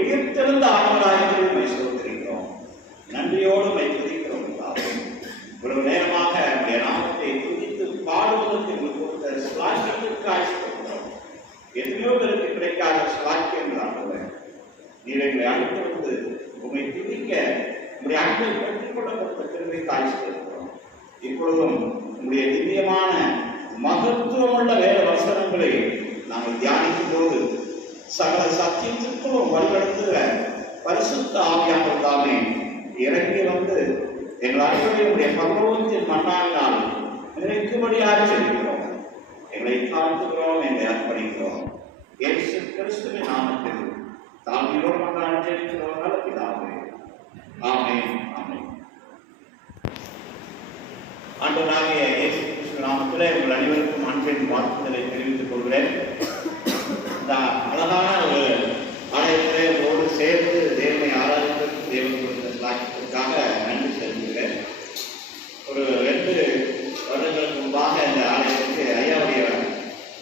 உயிர்த்தெழுந்த ஆண்டவராக சோதரிக்கிறோம். நன்றியோடு துதிக்கிறோம். இவ்வளவு நேரமாக நம்முடைய நாமத்தை துதித்து பாடுவதற்கு கொடுத்த ஸ்லாக்கியத்திற்காக சொல்கிறோம். எத்தனையோ பேருக்கு கிடைக்காத ஸ்லாக்கியம் ஆண்டவர் நீரை அழைத்து வந்து உண்மை துதிக்க உங்களுடைய அன்பை பெற்றுக் கொள்ளப்பட்ட திரும்பி காய்ச்சிருக்கிறோம். இப்பொழுதும் உங்களுடைய திவ்யமான மகத்துவமுள்ள வேத வசனங்களை நாங்கள் தியானிக்கும் போது சகல சத்தியத்திற்கும் வழிநடத்துகிற பரிசுத்த ஆவியானவர் தாமே இறங்கி வந்து எங்கள் அனைவருடைய பகவத்தின் மன்னானால் நினைக்கும்படியாக செய்கிறோம். எங்களை தாழ்த்துகிறோம், எங்களை அர்ப்பணிக்கிறோம். இயேசு கிறிஸ்துவின் நாமத்தில் தாழ்மையோடு மன்றாடி ஜெபிக்கிறோம் நல்ல பிதாவே. ஆமென், ஆமென். ஆண்டவராகிய இயேசு கிறிஸ்துவின் நாமத்திலே உங்கள் அனைவருக்கும் அன்பின் வாழ்த்துக்களை தெரிவித்துக் கொள்கிறேன். இந்த அழகான ஒரு ஆலயத்திலே உங்களோடு சேர்ந்து தேவனை ஆராதிப்பதற்கு தேவன் கொடுத்த சாட்சியத்திற்காக நன்றி செலுத்துகிறேன். ஒரு 2 வருடங்களுக்கு முன்பாக இந்த ஆலயத்திற்கு ஐயாவுடைய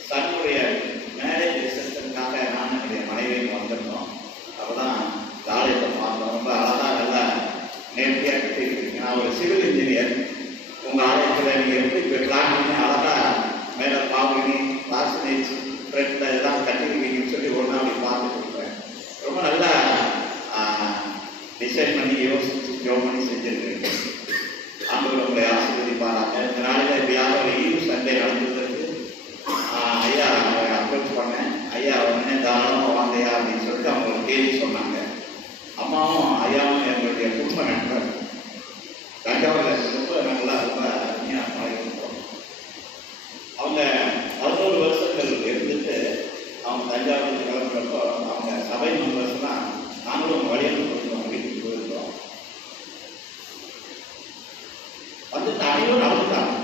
சன்னுடைய மேரேஜ் ரிசப்ஷனுக்காக நான் என்னுடைய மனைவியும் வந்திருந்தோம். அப்போதான் இந்த ஆலயத்தை பார்த்தோம். ரொம்ப அழகாக நல்லா நேர்த்தியாக கட்டியிருக்கீங்க. நான் ஒரு சிவில் இன்ஜினியர். உங்கள் ஆலயத்தில் நீங்கள் எப்படி இப்போ பிளான் பண்ணி அழகாக மேலே பாவனி வாசனேஜ் ஃப்ரெண்டில் இதெல்லாம் கட்டிருக்கீங்கன்னு சொல்லி ஒன்றா அப்படி பார்த்துட்டு இருக்கேன். ரொம்ப நல்லா டிசைன் பண்ணி யோசிச்சு ஜோம் பண்ணி செஞ்சுருக்கீங்க. ஆண்டவர் உங்களை ஆசீர்வதிப்பாராங்க. இந்த நாளில் எப்படியாவது ஒரு ஈவ் சண்டே நடந்ததுக்கு ஐயா அப்ரோச் பண்ணேன். ஐயா உடனே தாராளமாக வாங்கையா அப்படின்னு சொல்லிட்டு அவங்க ஒரு கேள்வி சொன்னாங்க. அம்மாவும் ஐயாவும் எங்களுடைய குடும்ப நண்பர். தஞ்சாவூரில் ரொம்ப நல்லா ரொம்ப அருமையாக பழகிருக்கோம். அவங்க 11 வருஷங்கள் இருந்துட்டு அவங்க தஞ்சாவூருக்கு கிளம்புறப்போ அவங்க சபை மெம்பர்ஸ்லாம் நாங்களும் வழியில் போயிருக்கோம், வீட்டுக்கு போயிருக்கோம். வந்துட்டு அனைவரும் அழுத்தாங்க.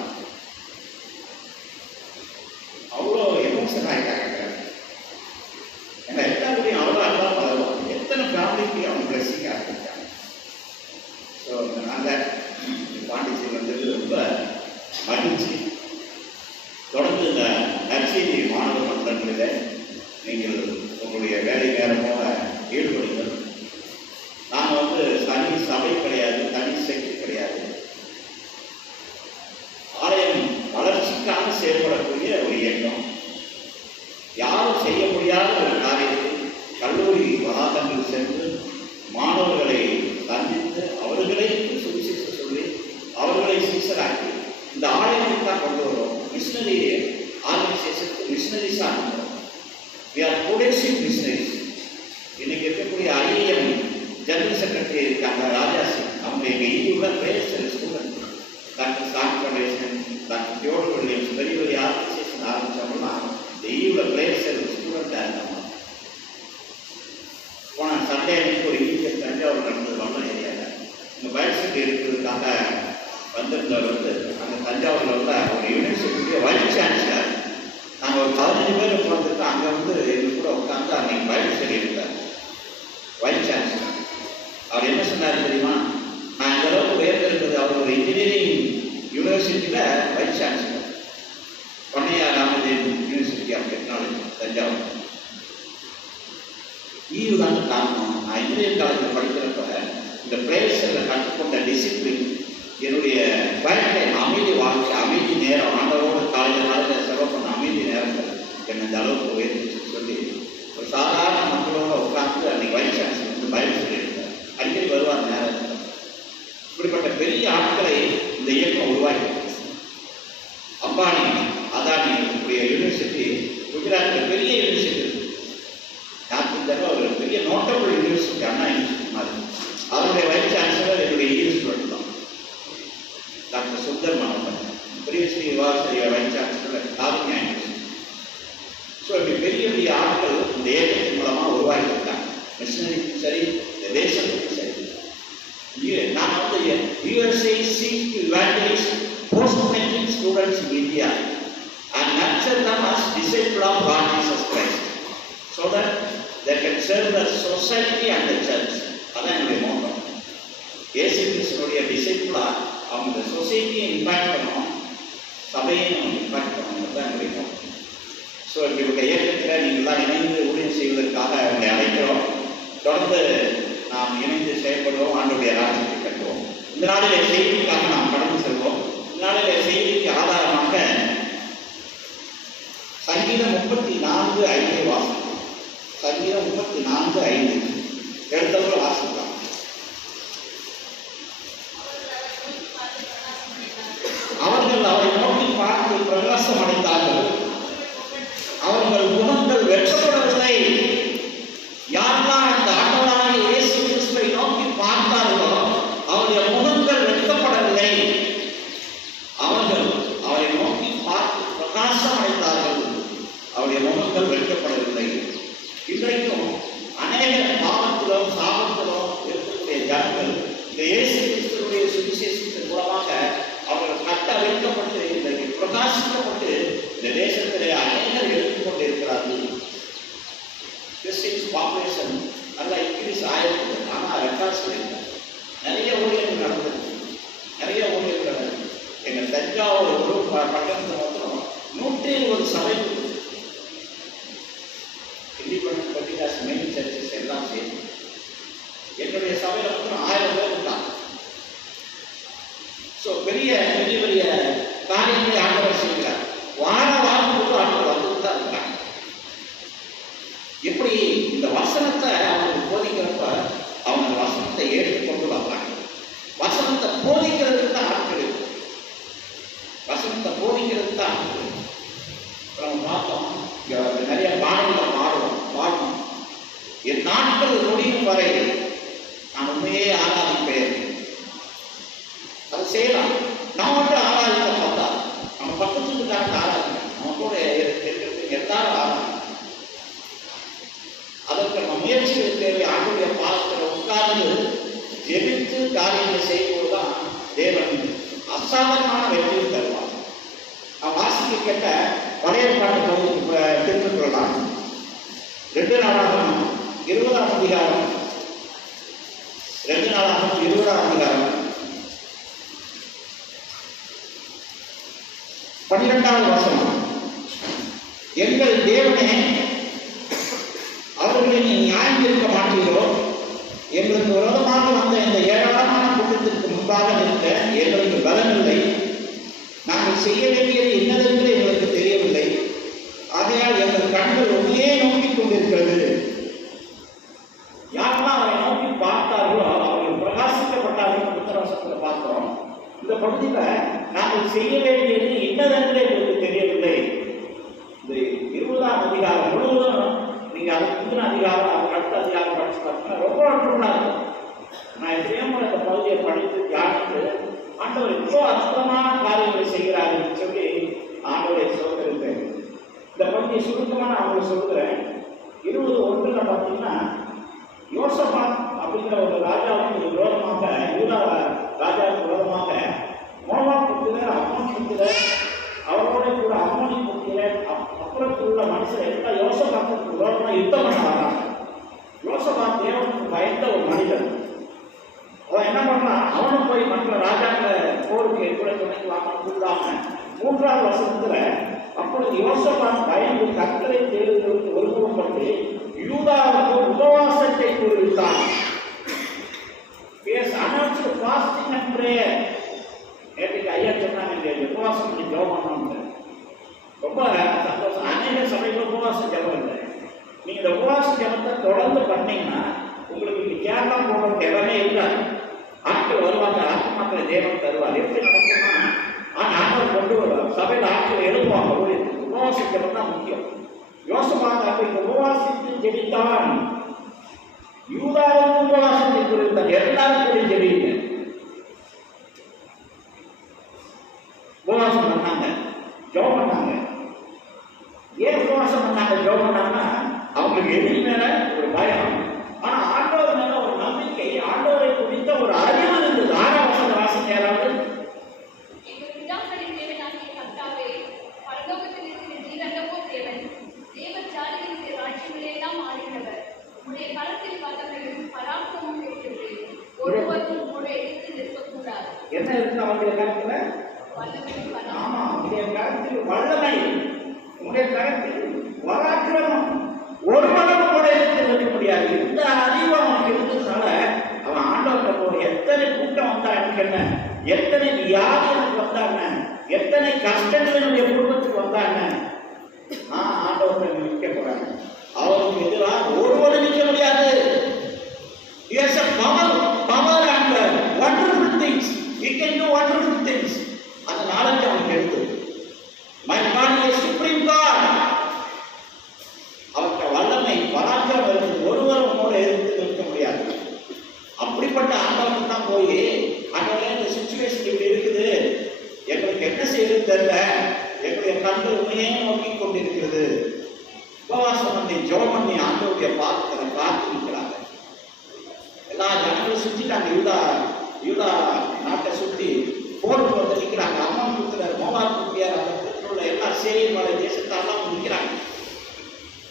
அவ்வளோ எமோஷன் ஆகிட்டாங்க. ஏன்னா எல்லாருடையும் அவ்வளோ அழகாக பழகும். எத்தனை ஃபேமிலிக்கு அவங்க பிளஸிங் ஆகிட்டாங்க. ஸோ அதனால பாண்டிச்சேரி வந்தது ரொம்ப மகிழ்ச்சி. தொடர்ந்து இந்த நற்செய்தி மாணவர் மன்றங்களில் நீங்கள் உங்களுடைய வேலை நேரமோட ஈடுபடுங்கள். நாங்கள் தனி சபை கிடையாது, தனி செக்ட் கிடையாது. ஆலயம் வளர்ச்சிக்காக செயல்படக்கூடிய ஒரு இயக்கம். யாரும் செய்ய முடியாத ஒரு காரியத்தை கல்லூரி வளாகங்கள் சென்று மாணவர்களை சந்தித்து அவர்களை சுவிசேஷம் சொல்லி அவர்களை சீசராக்கி இந்த ஆலயத்தை தான் கொண்டு வரும். மிஷனரி ஆர்கனைசேஷனுக்கு மிஷனரிஸாக இருக்கிறோம். We are production missionaries. இன்னைக்கு இருக்கக்கூடிய ஐஎம் ஜெனரல் செக்ரட்டரி இருக்காங்க ராஜாசி. அவங்க எங்கள் ஈவுல பேசல் ஸ்டூடெண்ட். டாக்டர் சாக் ஃபவுண்டேஷன், டாக்டர் தியோடர் வில்லியம்ஸ் பெரிய பெரிய ஆர்கனைசேஷன் ஆரம்பித்தவங்கன்னா இந்த ஈவுல பேசல் ஸ்டூடெண்ட்டாக இருந்தாங்க. போன சண்டே அன்னைக்கு ஒரு ஈவிஎஸ் தஞ்சாவூர் நடந்தது. வல்லம் ஏரியாவில் இந்த பயோசிட்டி இருக்கிறதுக்காக வந்திருந்தவர் அந்த தஞ்சாவூரில் உள்ள ஒரு யூனிவர்சிட்டியுடைய வைஸ் சான்சலர். நாங்கள் ஒரு 15 பேர் உட்காந்துட்டு அங்கே எங்கள் கூட உட்காந்து அன்னைக்கு பயோசிட்டி இருந்தார் வைஸ் சான்சலர். அவர் என்ன சொன்னார் தெரியுமா? நான் இந்த அளவுக்கு உயர்ந்திருக்கிறது அவர் ஒரு இன்ஜினியரிங் யூனிவர்சிட்டியில் vice chancellor, Ponnaiya Ramadev university of technology Thanjavur. ஈவு தாங்க காரணம். நான் இன்ஜினியரிங் காலேஜில் படிக்கிறப்ப இந்த பிரேயர்ஸில் கற்றுக்கொண்ட டிசிப்ளின், என்னுடைய வாழ்க்கை அமைதி வாழ்க்கை, அமைதி நேரம், ஆண்டவரோடு காலையில் செலவு பண்ண அமைதி நேரங்கள் என்னை இந்த அளவுக்கு உயர்ந்துச்சுன்னு சொல்லி ஒரு சாதாரண மக்களோட உட்காந்து அன்னைக்கு வைஸ் சான்சலர் பயிற்சி சொல்லியிருந்தார். அடிக்கடி வருவார் நேரத்தில். இப்படிப்பட்ட பெரிய ஆட்களை இந்த இயக்கம் உருவாக்கி அம்பானி அதானி உடைய யூனிவர்சிட்டி குஜராத்தில் பெரிய யூனிவர்சிட்டி யாருக்கு ஒரு பெரிய நோட்டபிள் யூனிவர்சிட்டி, அண்ணா யூனிவர்சிட்டி மாதிரி. அவருடைய வைஸ் சான்சலர் என்னுடைய யூனிவர்சிட்டி தான் டாக்டர் சுந்தர் மனோகர். பிரிவிஸ்ரீ யுவாசரிய வைஸ் சான்சலர் காவிஞா யூனிவர்சிட்டி. ஸோ இப்படி பெரிய பெரிய ஆட்கள் இந்த இயக்கத்தின் மூலமாக உருவாக்கியிருக்காங்க. மிஷனரிக்கும் சரி, இந்த தேசத்துக்கும் சரி. நான் USA seeks to evangelize post-matric students in India and nurture them as disciples of God Jesus Christ, so that they can serve the society and the church. அதான் என்னுடைய நோக்கம். இயேசு கிறிஸ்துவுடைய டிசைபிளாக அவங்க இந்த சொசைட்டியை இம்பாக்ட் பண்ணணும், சபையையும் இம்பாக்ட் பண்ணணும் தான் என்னுடைய நோக்கம். ஸோ இப்படிப்பட்ட இயக்கத்தில் நீங்கள்லாம் இணைந்து ஊழியம் செய்வதற்காக அவங்களை அழைக்கிறோம். தொடர்ந்து நாம் இணைந்து செயல்படுவோம். ஆண்டுடைய ராஜ்யத்தை கட்டுவோம். இந்த நாளிலே செய்திக்காக நாம் கடந்து செல்வோம். இந்த நாளிலே செய்திக்கு ஆதாரமாக சங்கீதம் 34:5 வாசிப்போம். சங்கீதம் 34:5 எடுத்தவர்கள் வாசிக்கலாம். அவர்கள் அவரை நோக்கி பார்த்து பிரகாசம் அடைந்தார்கள், அவர்கள் முகங்கள் வெட்கப்படவில்லை. யாரெல்லாம் இந்த ஆண்டவராகிய இயேசு கிறிஸ்துவை நோக்கி பார்த்தார்களோ அவருடைய முகங்கள் வெட்கப்படவில்லை. அவர்கள் அவரை நோக்கி பார்த்து பிரகாசம் அடைந்தார்கள், அவருடைய முகங்கள் வெட்கப்படவில்லை. இன்றைக்கும் அநேக பாவத்திலும் சாபத்திலும் இருக்கக்கூடிய ஜனங்கள் இந்த இயேசு கிறிஸ்துவுடைய சுவிசேஷத்தின் மூலமாக அவர்கள் கட்டவிழ்க்கப்பட்டு இன்றைக்கு பிரகாசிக்கப்பட்டு இந்த தேசத்திலே அநேகர் எடுத்துக்கொண்டு இருக்கிறார்கள். கிறிஸ்டியன்ஸ் பாப்புலேஷன் நல்லா இன்க்ரீஸ் ஆயிருக்கு. ஆனால் ரெக்கார்ட்ஸ் இல்லை. நிறைய ஊழியர்கள் நடந்தது, நிறைய ஊழியர்கள் நடந்தது. எங்கள் தஞ்சாவூர் ஒரு பட்டணத்தில் மட்டும் 120 சபைகள் இண்டிபெண்டன்ட் பெண்டிகாஸ்ட் மெயின் சர்ச்சஸ் எல்லாம் சேர்ந்து என்னுடைய சபையில் மட்டும் 1000 பேர் இருந்தாங்க. ஸோ பெரிய பெரிய பெரிய காரியங்களை ஆண்டவர் செய்கிறார். வார வாரம் ஆண்டவர் வந்துட்டு தான் இருக்கிறாங்க. எப்படி இந்த வசனத்தை அவங்களுக்கு போதிக்கிறப்ப அவங்க வசனத்தை எடுத்துக்கொண்டு வர்றாங்க. வசனத்தை போதிக்கிறதுக்கு தான் ஆட்கள் இருக்கு. வசனத்தை போதிக்கிறதுக்கு தான் ஆட்கள் இருக்கு. நம்ம பார்த்தோம், நிறைய பாடல்களை பாடணும். என் நாட்கள் முடியும் வரை நான் உண்மையே ஆராதிப்பேன். அது செய்யலாம். நான் மட்டும் ஆராதிக்க பார்த்தா நம்ம பக்கத்துக்காக ஆராதிக்கணும். நம்ம கூட இருக்கிறது எல்லாரும் ஆராதிக்கணும். அதற்கு நம்ம முயற்சிகள் தேவை. ஆண்டுடைய பாதத்தில் உட்கார்ந்து ஜெபித்து காரியங்களை செய்யும்போது தான் தேவன் அசாதாரணமான வெற்றியை தருவார். நான் வாசிக்க கேட்ட பழைய பாட்டு பகுதிக்கு திரும்ப கொள்ளலாம். 2 நாளாகவும் 20ஆம் அதிகாரம் 2 நாளாகவும் 20ஆம் அதிகாரம் 12வது வசனம். எங்கள் தேவனே, அவர்களை நீ நியாயம் இருக்க மாட்டீரோ? எங்களுக்கு விரோதமாக வந்த இந்த ஏராளமான கூட்டத்திற்கு முன்பாக நிற்க எங்களுக்கு பலமில்லை. நாங்கள் செய்ய வேண்டியது என்னதென்று எங்களுக்கு தெரியவில்லை. ஆகையால் எங்கள் கண்கள் ஒன்றையே நோக்கிக் கொண்டிருக்கிறது. யாரெல்லாம் அவரை நோக்கி பார்த்தார்களோ அவர்கள் பிரகாசிக்கப்பட்டார்கள். புத்தரவசத்தில் பார்த்தோம். இந்த பகுதியில் நாங்கள் செய்ய வேண்டியது என்னதென்று எங்களுக்கு தெரியவில்லை. இந்த 20ஆம் அதிகாரம் முழுவதும் நீங்கள் அதுக்கு முந்தின அதிகாரம் அதுக்கு அடுத்த அதிகாரம் படித்து பார்த்தீங்கன்னா ரொம்ப அற்புதமாக இருக்கும். நான் எத்தனையோ முறை இந்த பகுதியை படித்து தியானித்து ஆண்டவர் இவ்வளோ அற்புதமான காரியங்களை செய்கிறார்கள் சொல்லி ஆண்டவரை சொல்லியிருக்கேன். இந்த பகுதியை சுருக்கமாக நான் அவங்களுக்கு சொல்கிறேன். 20:1 பார்த்தீங்கன்னா யோசபாத் அப்படிங்கிற ஒரு ராஜாவுக்கு விரோதமாக, யூதா ராஜாவுக்கு விரோதமாக மோவாப் புத்திரர், அம்மோன் புத்திரர், அவரோட கூட அம்மோனி புத்திரர், அப்புறத்தில் உள்ள மனுஷர் எல்லாம் யோசபாத்துக்கு விரோதமாக யுத்தம் பண்ண வர்றாங்க. யோசபாத் தேவனுக்கு பயந்த ஒரு மனிதன். அவன் என்ன பண்ணான், அவனும் போய் மற்ற ராஜாக்களை போருக்கு கூட துணைக்கு வாங்க கூடாம 3வது வசனத்துல அப்பொழுது யோசபாத் பயந்து கர்த்தரை தேடுவதற்கு ஒருமுகப்பட்டு யூதாவுக்கு உபவாசத்தை கூறிவிட்டான். Fasting and prayer. நேற்றுக்கு ஐயா சொன்னாங்க, உபவாசம் பண்ணி ஜெபம் பண்ணணும். ரொம்ப சந்தோஷம். அநேக சபைகள் உபவாசம் ஜெபம் இல்லை. நீங்கள் இந்த உபவாச ஜெபத்தை தொடர்ந்து பண்ணீங்கன்னா உங்களுக்கு இங்கே கேரளம் போடுறதுக்கு எல்லாமே இருக்காது. ஆட்கள் வருவாங்க, ஆத்மாக்களை தேவன் தருவார். எப்படி நடக்கும்னா ஆட்கள் கொண்டு வருவார். சபையில் ஆட்கள் எழுப்புவாங்க. உபவாச ஜெபம் தான் முக்கியம். யோசபாத் அப்ப இந்த உபவாசித்து ஜெபித்தான். யூதாவுக்கு உபவாசத்தை குறித்தார். எல்லாரும் கூட ஜெபிங்க. உபவாசம் பண்ணாங்க, ஜெபம் பண்ணாங்க. ஏன் உபவாசம் பண்ணாங்க, ஜெபம் பண்ணாங்கன்னா அவங்களுக்கு எதிரி மேல ஒரு பயம், ஆனா ஆண்டவர் மேல ஒரு நம்பிக்கை, ஆண்டவரை குறித்த ஒரு அறிவு இருந்தது. 6ஆம் வசனம் வாசிங்க யாராவது. என்ன இருக்கு அவருடைய கருத்துல? ஆமா, உங்களுடைய கருத்தில் வல்லமை, உங்களுடைய கருத்தில் வராக்கிரமம் ஒரு மனம் கூட எடுத்து வைக்க முடியாது. இந்த அறிவு எனக்கு என்ன, எத்தனை வியாதி எனக்கு வந்தாங்க, எத்தனை கஷ்டங்கள் என்னுடைய குடும்பத்துக்கு வந்தாங்க, ஆண்டவர்கள் நிற்க போறாங்க. அவருக்கு எதிராக ஒருவரும் நிற்க முடியாது. He has a power and wonderful things. He can do wonderful things. அந்த நாளைக்கு அவனுக்கு எடுத்து My God is supreme God. அவருக்கு வல்லமை பராக்கிரமம் இருக்கு, ஒருவரும் கூட எதிர்த்து நிற்க முடியாது. அப்படிப்பட்ட ஆண்டவனுக்கு தான் போய் ஆண்டவரே இந்த சிச்சுவேஷன் இப்படி இருக்குது, எங்களுக்கு என்ன செய்யறது தெரியல, எங்களுடைய கண்கள் உண்மையே நோக்கி கொண்டிருக்கிறது, உபவாசம் பண்ணி ஜெபம் பண்ணி ஆண்டவருடைய பாத்திரத்தை காத்து நிற்கிறாங்க. எல்லா ஜனங்களும் சுற்றிட்டாங்க. யூதா நாட்டை சுற்றி போருக்கு வந்து நிற்கிறாங்க. அம்மன் புத்திரர், மோவாப் புத்திரர், உள்ள எல்லா சேரி மலை தேசத்தாரெல்லாம் நிற்கிறாங்க.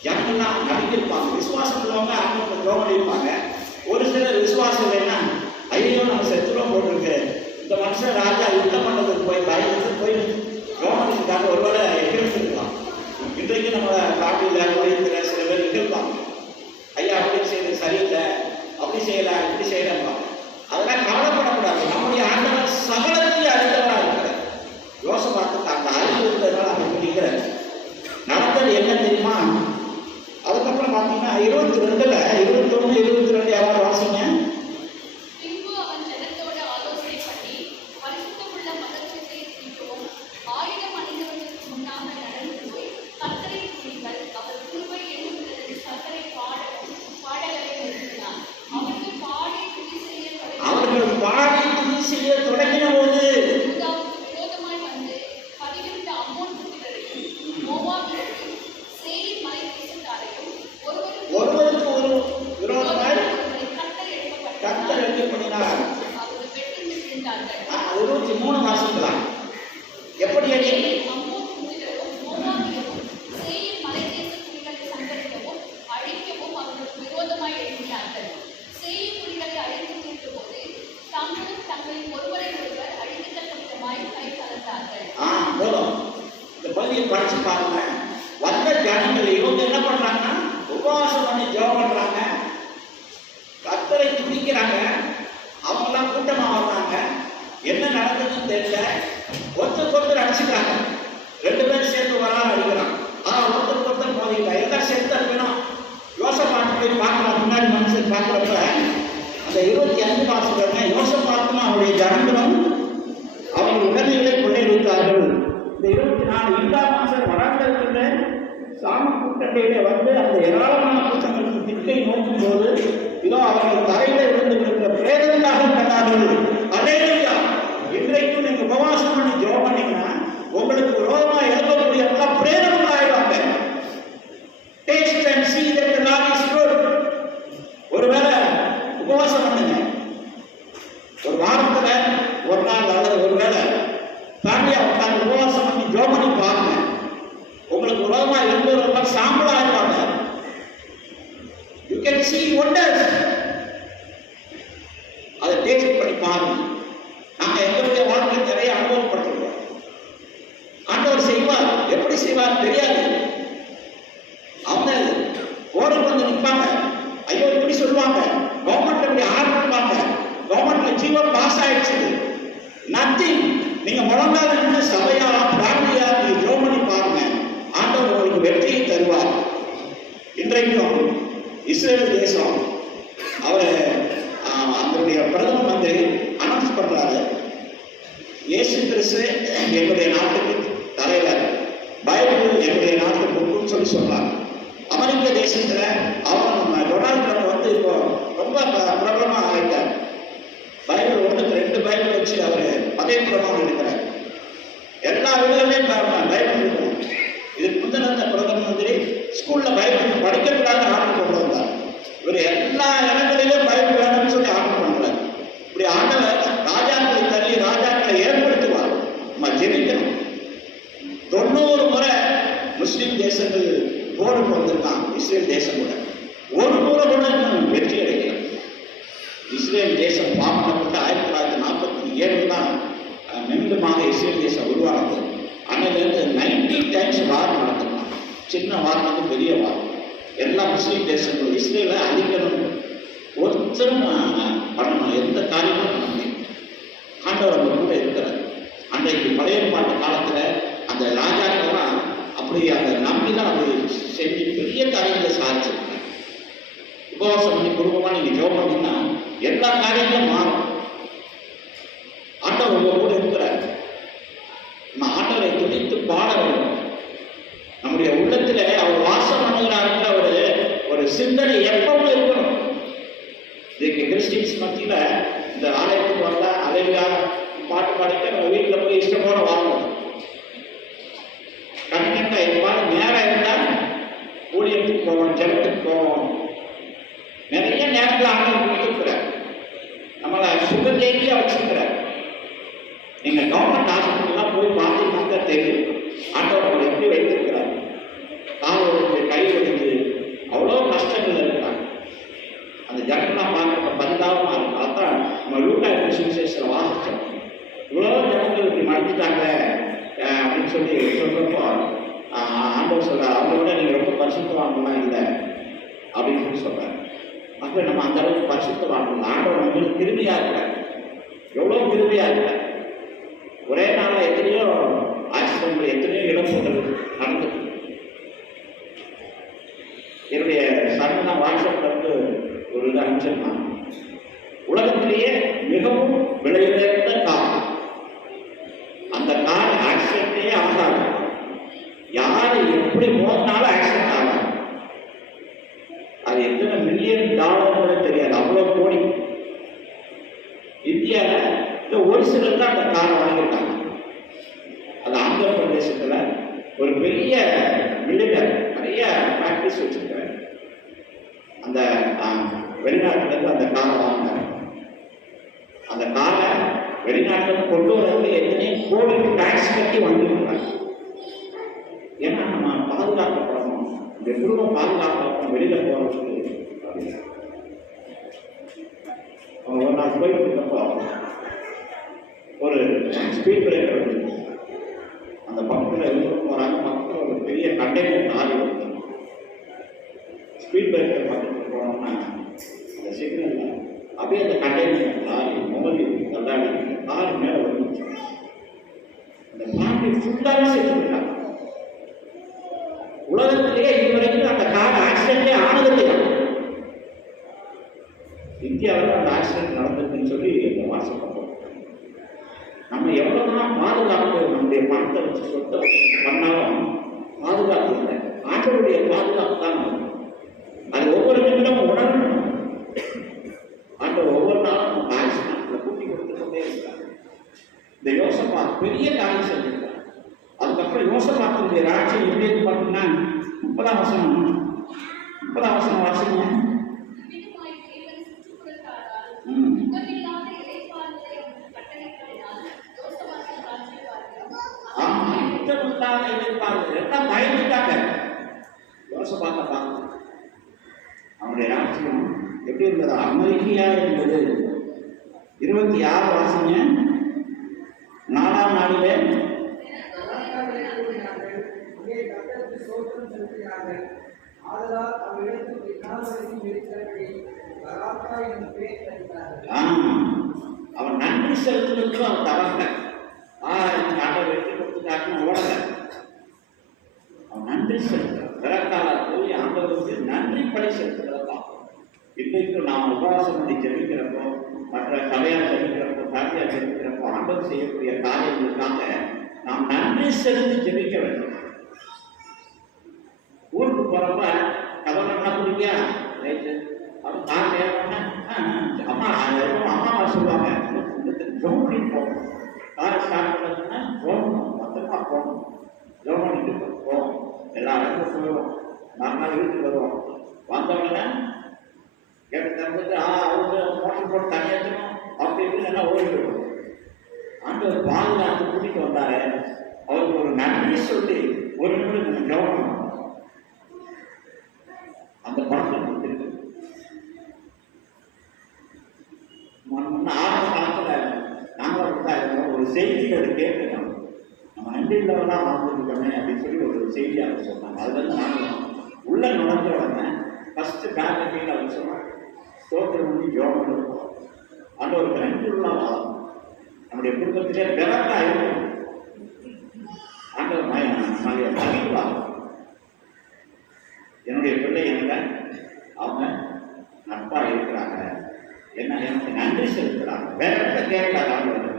ஜனங்கள்லாம் நடிக்கிருப்பாங்க. விசுவாசம் உள்ளவங்க ஆண்டவருக்கு ஜெபம் பண்ணியிருப்பாங்க. ஒரு சிலர் விசுவாசம் இல்லைன்னா ஐயோ நம்ம செத்துருவோம் போட்டிருக்கு, இந்த மனுஷன் ராஜா யுத்தம் பண்ணதுக்கு போய் பயந்து போய் ஜெபம் பண்ணியிருக்காங்க, ஒருவேளை எதிர்த்துருக்கலாம். இன்றைக்கு நம்ம காட்டில் கோயிலுங்கிற சில பேர் இருப்பாங்க, ஐயா அப்படி செய்யறது சரியில்லை, அப்படி செய்யலாம், இப்படி செய்யலாம். அதெல்லாம் கவலைப்படக்கூடாது. நம்முடைய ஆண்டவர் சகலத்தையும் அறிந்தவராக இருக்கிறார். யோசபாத்துக்கு அந்த அறிவு இருந்ததுனால அவங்க நிற்கிறார். நடந்தது என்ன தெரியுமா? அதுக்கப்புறம் பார்த்தீங்கன்னா 22ல் 21, 22 யாராவது வாசிங்க. பாடி துதி செய்ய தொடங்கின போது ஒருவருக்கு ஒரு விரோதமாய் கர்த்தர் எழுப்பப்பட்டார். 23 மாசங்களா எப்படி அடி போதும். இந்த பகுதியை படிச்சு பாருங்க. வந்த ஜனங்கள் இவங்க என்ன பண்றாங்கன்னா உபவாசம் பண்ணி ஜெபம் பண்றாங்க, கர்த்தரை துதிக்கிறாங்க. அவங்கெல்லாம் கூட்டமா வர்றாங்க. என்ன நடந்ததுன்னு தெரியல. ஒருத்தர் அடிச்சுக்கிறாங்க. 2 பேரும் சேர்ந்து வராமல் அடிக்கிறான். ஒருத்தர் மோதிக்கிறாங்க. எல்லாம் சேர்த்து அடிக்கணும். யோசபாத்து போய் பார்க்கலாம். முன்னாடி மனுஷன் பார்க்குறப்ப அந்த 25 மாசம் யோசபாத்தும் அவருடைய ஜனங்களும் அவங்க உடனடிகளை கொள்ளையடித்தார்கள். இந்த 24 2ஆம் மாசம் வராந்திருக்கின்ற சாமி கூட்டண்டையிலே வந்து அந்த ஏராளமான கூட்டங்களுக்கு திக்கை நோக்கும் போது இதோ அவர்கள் தரையில இருந்து இருக்கிற பிரேதங்களாக கண்டார்கள். அல்லேலூயா. இன்றைக்கும் நீங்க உபவாசம் பண்ணி ஜெபம் பண்ணீங்கன்னா உங்களுக்கு விரோதமா எழுதக்கூடிய எல்லா பிரேதங்களும் ஆயிடுவாங்க. Taste and see that the Lord is good. ஒருவேளை உபவாசம் பண்ணுங்க, ஒரு வாரத்துல ஒரு நாள் அல்லது ஒரு வேளை ஃபேமிலியா உட்கார்ந்து உபவாசம் பண்ணி ஜெபம் பண்ணி பாருங்க. உங்களுக்கு உலகமா இருந்தவர்கள் சாம்பல் ஆயிடுவாங்க. You can see wonders. அதை டேஸ்ட் பண்ணி பாருங்க. நாங்கள் எங்களுடைய வாழ்க்கை நிறைய அனுபவப்பட்டிருக்கோம். ஆண்டவர் செய்வார். எப்படி செய்வார் தெரியாது. அவங்க போருக்கு வந்து நிற்பாங்க. ஐயோ இப்படி சொல்லுவாங்க. கவர்மெண்ட் இப்படி ஆரம்பிப்பாங்க. கவர்மெண்ட்ல ஜீவோ பாஸ் ஆயிடுச்சு. நத்திங். நீங்க முழங்கால நின்று சபையா பிரார்த்தியா நீங்க ஜெபம் பண்ணி பாருங்க. ஆண்டவர் உங்களுக்கு வெற்றியை தருவார். இன்றைக்கும் இஸ்ரேல் தேசம் அவர் அதனுடைய பிரதம மந்திரி அனௌன்ஸ் பண்றாரு, இயேசு கிறிஸ்து எங்களுடைய நாட்டுக்கு தலைவர், பைபிள் எங்களுடைய நாட்டுக்கு சொல்லி சொல்றாங்க. அமெரிக்க தேசத்துல அவர் டொனால்ட் ட்ரம்ப் வந்து இப்போ ரொம்ப பிரபலமா ஆகிட்டார். பைபிள் 1க்கு 2 பைபிள் வச்சு அவர் பதவி பிரமாணம் எடுக்கிறார். எல்லா வீடுகளையும் பைபிள் இருக்கும். இதுக்கு முந்தின பிரதம மந்திரி ஸ்கூல்ல பைபிள் படிக்கக்கூடாது ஆர்டர் கொண்டு வந்தார். இவர் எல்லா இடங்களிலும் பைபிள் வேணும்னு சொல்லி ஆர்டர் பண்றாரு. இப்படி ஆண்டவர் ராஜாக்களை தள்ளி ராஜாக்களை ஏற்படுத்துவார். நம்ம ஜெபிக்கணும். 90 முறை முஸ்லிம் தேசங்கள் போருக்கு வந்திருக்காங்க. இஸ்ரேல் தேசம் கூட ஒரு முறை கூட வெற்றி அடைகிறார். இஸ்ரேல் தேசம் பாமப்பட்ட 1947 தான் மீண்டுமாக இஸ்ரேல் தேசம் உருவானது. அன்னிலிருந்து 90 டைம்ஸ் வார் நடத்தினாங்க. சின்ன வார் வந்து பெரிய வார். எல்லா முஸ்லீம் தேசங்களும் இஸ்ரேலை அழிக்கணும், ஒருத்தரும் பண்ணணும், எந்த காரியமும் பண்ண முடியும். ஆண்டவர் அந்த கூட இருக்கிறார். அன்றைக்கு பழைய பாட்டு காலத்துல அந்த ராஜாக்கெல்லாம் அப்படி அதை நம்பிதான் அது செஞ்சு பெரிய காரியங்களை சாதிச்சிருக்காங்க. உபவாசம் பண்ணி குடும்பமா நீங்க ஜெபம் பண்ணீங்கன்னா எல்லா காரியங்களும் மாறும். ஆண்டவர் உங்க கூட இருக்கிறார். நம்ம ஆண்டவரை துணித்து பாட வேண்டும். நம்முடைய உள்ளத்துல அவர் வாசம் பண்ணுகிறாருன்ற ஒரு சிந்தனை எப்பவும் இருக்கணும். இதுக்கு கிறிஸ்டின்ஸ் மத்தியில இந்த ஆலயத்துக்கு வந்தா அலையா பாட்டு பாடிக்க நம்ம வீட்டில் போய் இஷ்டமோட வாங்கணும். கண்டிப்பா எப்பாலும் நேரம் இருந்தா ஊழியத்துக்கு போவோம், ஜனத்துக்கு போவோம். நிறைய நேரத்தில் ஆண்டவர் கொடுத்துருக்கிறார். நம்மளை சுகஜெயிலியா வச்சிருக்கிறார். நீங்க கவர்மெண்ட் ஹாஸ்பிட்டல்லாம் போய் பார்த்தீங்கன்னா தெரியும் ஆண்டவர் நம்மளை எப்படி வைத்திருக்கிறார். கால் ஒழுங்கு, கை ஒழுங்கு, அவ்வளோ கஷ்டங்கள் இருக்கிறாங்க. அந்த ஜனங்கள்லாம் பார்க்க பரிதாபமா இருக்கும். அதான் நம்ம லூக்கா சுவிசேஷத்தில் வாசிச்சோம். இவ்வளோ ஜனங்கள் இப்படி மறைஞ்சிட்டாங்க அப்படின்னு சொல்லி சொல்றப்போ ஆண்டவர் சொல்ற அவங்களோட நீங்க ரொம்ப பரிசுத்தவான்லாம் இல்லை அப்படின்னு சொல்லி சொல்றாரு. அப்ப நம்ம அந்த அளவுக்கு பரிசுத்தவான்கள் ஆண்டவர் நம்மளுக்கு கிருமியா இருக்காரு. எவ்வளவு கிருமியா இருக்காரு. ஒரே நாள்ல எத்தனையோ ஆசிரியர்கள் எத்தனையோ இழப்புகள் நடந்து. என்னுடைய சன்னா வாட்ஸ்அப்ல இருந்து ஒரு இது அனுப்பிச்சிருந்தாங்க. உலகத்திலேயே மிகவும் விலை உயர்ந்த கார், அந்த கார் ஆக்சிடென்டே ஆகாது. யாரு எப்படி மோதினாலும் ஆக்சிடென்ட் ஆகாது. அது எத்தனை மில்லியன் டாலர் தெரியாது, அவ்வளவு கோடி. இந்தியாவில் ஒரு சிலர் தான் அந்த காரை வாங்கிட்டாங்க. அது ஆந்திர பிரதேசத்துல ஒரு பெரிய மில்லியனர் நிறைய ஃபேக்டரிஸ் வச்சிருக்காரு. அந்த வெளிநாட்டுல இருந்து அந்த காரை வாங்கினார். அந்த காரை வெளிநாட்டுல கொண்டு வரது எத்தனையோ கோவிலுக்கு டாக்ஸ் கட்டி வாங்கிருக்காங்க. ஏன்னா நம்ம பாதுகாக்கப்படணும், இந்த குடும்பம் பாதுகாக்கப்படணும், வெளியில போறதுக்கு. ஒரு நாள் போயிட்டு இருக்கப்போ ஒரு ஸ்பீட் பிரேக்கர் வந்து அந்த பக்கத்தில் இருந்து போறாங்க. பக்கத்தில் ஒரு பெரிய கண்டெய்னர் லாரி வருது. ஸ்பீட் பிரேக்கர் பக்கத்தில் போனோம்னா அந்த சிக்னல் அப்படியே அந்த கண்டெய்னர் லாரி மோதி தள்ளாடி காரு மேலே வந்துச்சு. அந்த பாட்டி ஃபுல்லாகவே செத்து போயிட்டாங்க. உலகத்திலேயே இதுவரைக்கும் அந்த கார் ஆக்சிடென்டே ஆனதில்லை. இந்தியாவில் அந்த ஆக்சிடென்ட் நடந்திருக்குன்னு சொல்லி இந்த வாட்ஸ்அப் நம்ம எவ்வளவுதான் பாதுகாப்பு நம்முடைய பணத்தை வச்சு சொத்தை பண்ணாலும் பாதுகாப்பு இல்லை. ஆண்டவருடைய பாதுகாப்பு தான் அது ஒவ்வொரு நிமிடமும் உணரணும். ஆண்டவர் ஒவ்வொரு நாளும் நம்ம ஆக்சிடென்ட்ல கூட்டி கொடுத்துட்டே இருக்காங்க. இந்த யோசப்பா பெரிய காரியம் செஞ்சிருக்காங்க. அதுக்கப்புறம் யோசப்பாத்தினுடைய ராட்சியம் எப்படி இருக்கு பார்த்தீங்கன்னா 30ஆம் வசனம் வாசிங்க. எல்லாம் பயந்துட்டாங்க. யோசபாத்தை பார்த்து அவனுடைய ராட்சியம் எப்படி இருந்தது? அமைதியா இருந்தது. 26 வாசிங்க. 4ஆம் நாளிலே அவன் நன்றி செலுத்துவதற்கு அவன் தவறல. ஆண்டவர் வெற்றி கொடுத்துட்டாருன்னு ஓடல. அவன் நன்றி செலுத்துறான். விளக்கால போய் ஆண்டவருக்கு நன்றி படை செலுத்துறதான். இன்றைக்கு நாம் உபவாசம் பண்ணி ஜெபிக்கிறப்போ, மற்ற சபையால் ஜெபிக்கிறப்போ, சாமியார் ஜெபிக்கிறப்போ, ஆண்டவர் செய்யக்கூடிய காரியங்களுக்காக நாம் நன்றி செலுத்தி ஜெபிக்க வேண்டும். ஊருக்கு போறப்ப கவலைன்னா புரியா ரைட்டு அவன் கார் ஏறோன்னா அம்மா அம்மாவை சொல்லுவாங்க ஜோம் பண்ணிட்டு போகணும். காரை ஸ்டார்ட் பண்ணதுன்னா போகணும், மொத்தமாக போகணும், ஜோம் பண்ணிட்டு போவோம். எல்லா இடத்துல சொல்லுவோம். நாங்கள் வீட்டுக்கு வருவோம். வந்தோடனே கேட்டு திறந்துட்டு அவங்க மோட்டர் போட்டு தனியாச்சணும் அப்படி இப்படின்னு எல்லாம் ஓடிடுவோம். ஆண்டவர் பாதுகாத்து கூட்டிட்டு வந்தாரு. அவருக்கு ஒரு நன்றி சொல்லி ஒரு நிமிடம் கவனம் அந்த படத்தை கொடுத்துருக்கு. ஆரம்ப காலத்துல நாங்கள் ஒரு செய்தியில் அதை கேட்டுக்கணும். நம்ம அண்டில்லவெல்லாம் வாழ்ந்துருக்கோமே அப்படின்னு சொல்லி ஒரு செய்தியாக சொன்னாங்க. அதுல இருந்து நாங்கள் உள்ள நுழைஞ்ச உடனே ஃபர்ஸ்ட் பேங்க் கீழே அவங்க சொன்னாங்க ஸ்தோத்திரம் பண்ணி ஜோகம் இருக்கும். ஆண்டவருக்கு நன்றி உள்ள வாழணும். நம்முடைய குடும்பத்திலே பிறந்தா இருக்கும். ஆண்டவர் மகிழ்வாங்க. என்னுடைய பிள்ளை என்ன அவங்க நட்பா இருக்கிறாங்க, என்ன எனக்கு நன்றி செலுத்துறாங்க, வேற என்ன கேட்காத ஆண்டவர்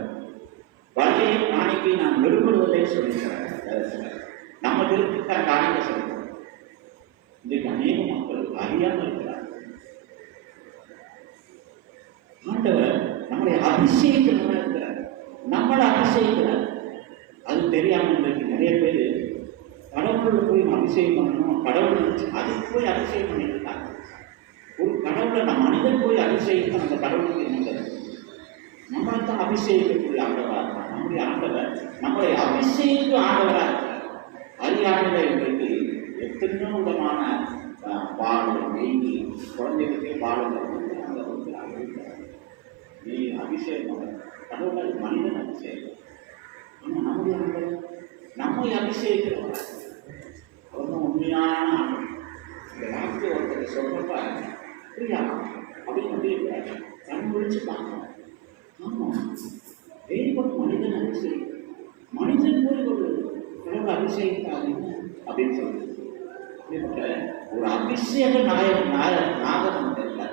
வழியையும் காணிக்கையும் நான் விரும்புவதை சொல்லியிருக்கிறாங்க. நம்ம விருப்பத்தான் காணிக்க சொல்லுவோம். இன்றைக்கு அநேக மக்கள் அறியாமல் இருக்கிறார். ஆண்டவர் நம்மளை அபிஷேகமாக இருக்கிறார், நம்மளை அபிஷேகிறார். அது தெரியாமல் இன்றைக்கு நிறைய பேர் கடவுளை போய் அபிஷேகம் பண்ணணும், கடவுள் அதுக்கு போய் அபிஷேகம் பண்ணிட்டு இருக்காங்க. ஒரு கடவுளை நம்ம மனிதன் போய் அபிஷேகித்து அந்த கடவுளுக்கு என்னங்கிறது நம்மளை தான் அபிஷேகிக்கக்கூடிய ஆண்டவராக இருக்காங்க. நம்முடைய ஆண்டவர் நம்மளை அபிஷேகித்து ஆண்டவராக இருக்கிறார். அறியாமல் இன்றைக்கு எத்தனையோ விதமான பாடல் நீங்கி குழந்தைகளுக்கே பாடல்கள் அங்கே வந்து அறிவிக்கிறார். நீ அபிஷேகம் கடவுள் மனிதன் அபிஷேகம். ஆனால் நம்முடைய ஆண்டவர் நம்மை அபிஷேகிக்கிறவர். அவர் தான் உண்மையான ஆண்டவர். இந்த வார்த்தை ஒருத்தர் சொல்றப்ப அப்படியா அப்படின்னு அப்படியே கண் முடிச்சு பார்க்கணும். ஆமாம், வேறுபட்ட மனிதன் அபிஷேகம், மனிதன் போய் ஒரு கடவுள் அபிஷேகித்தாங்க அப்படின்னு சொல்லுது. அப்படிப்பட்ட ஒரு அபிஷேக நாகரம் தெரியல.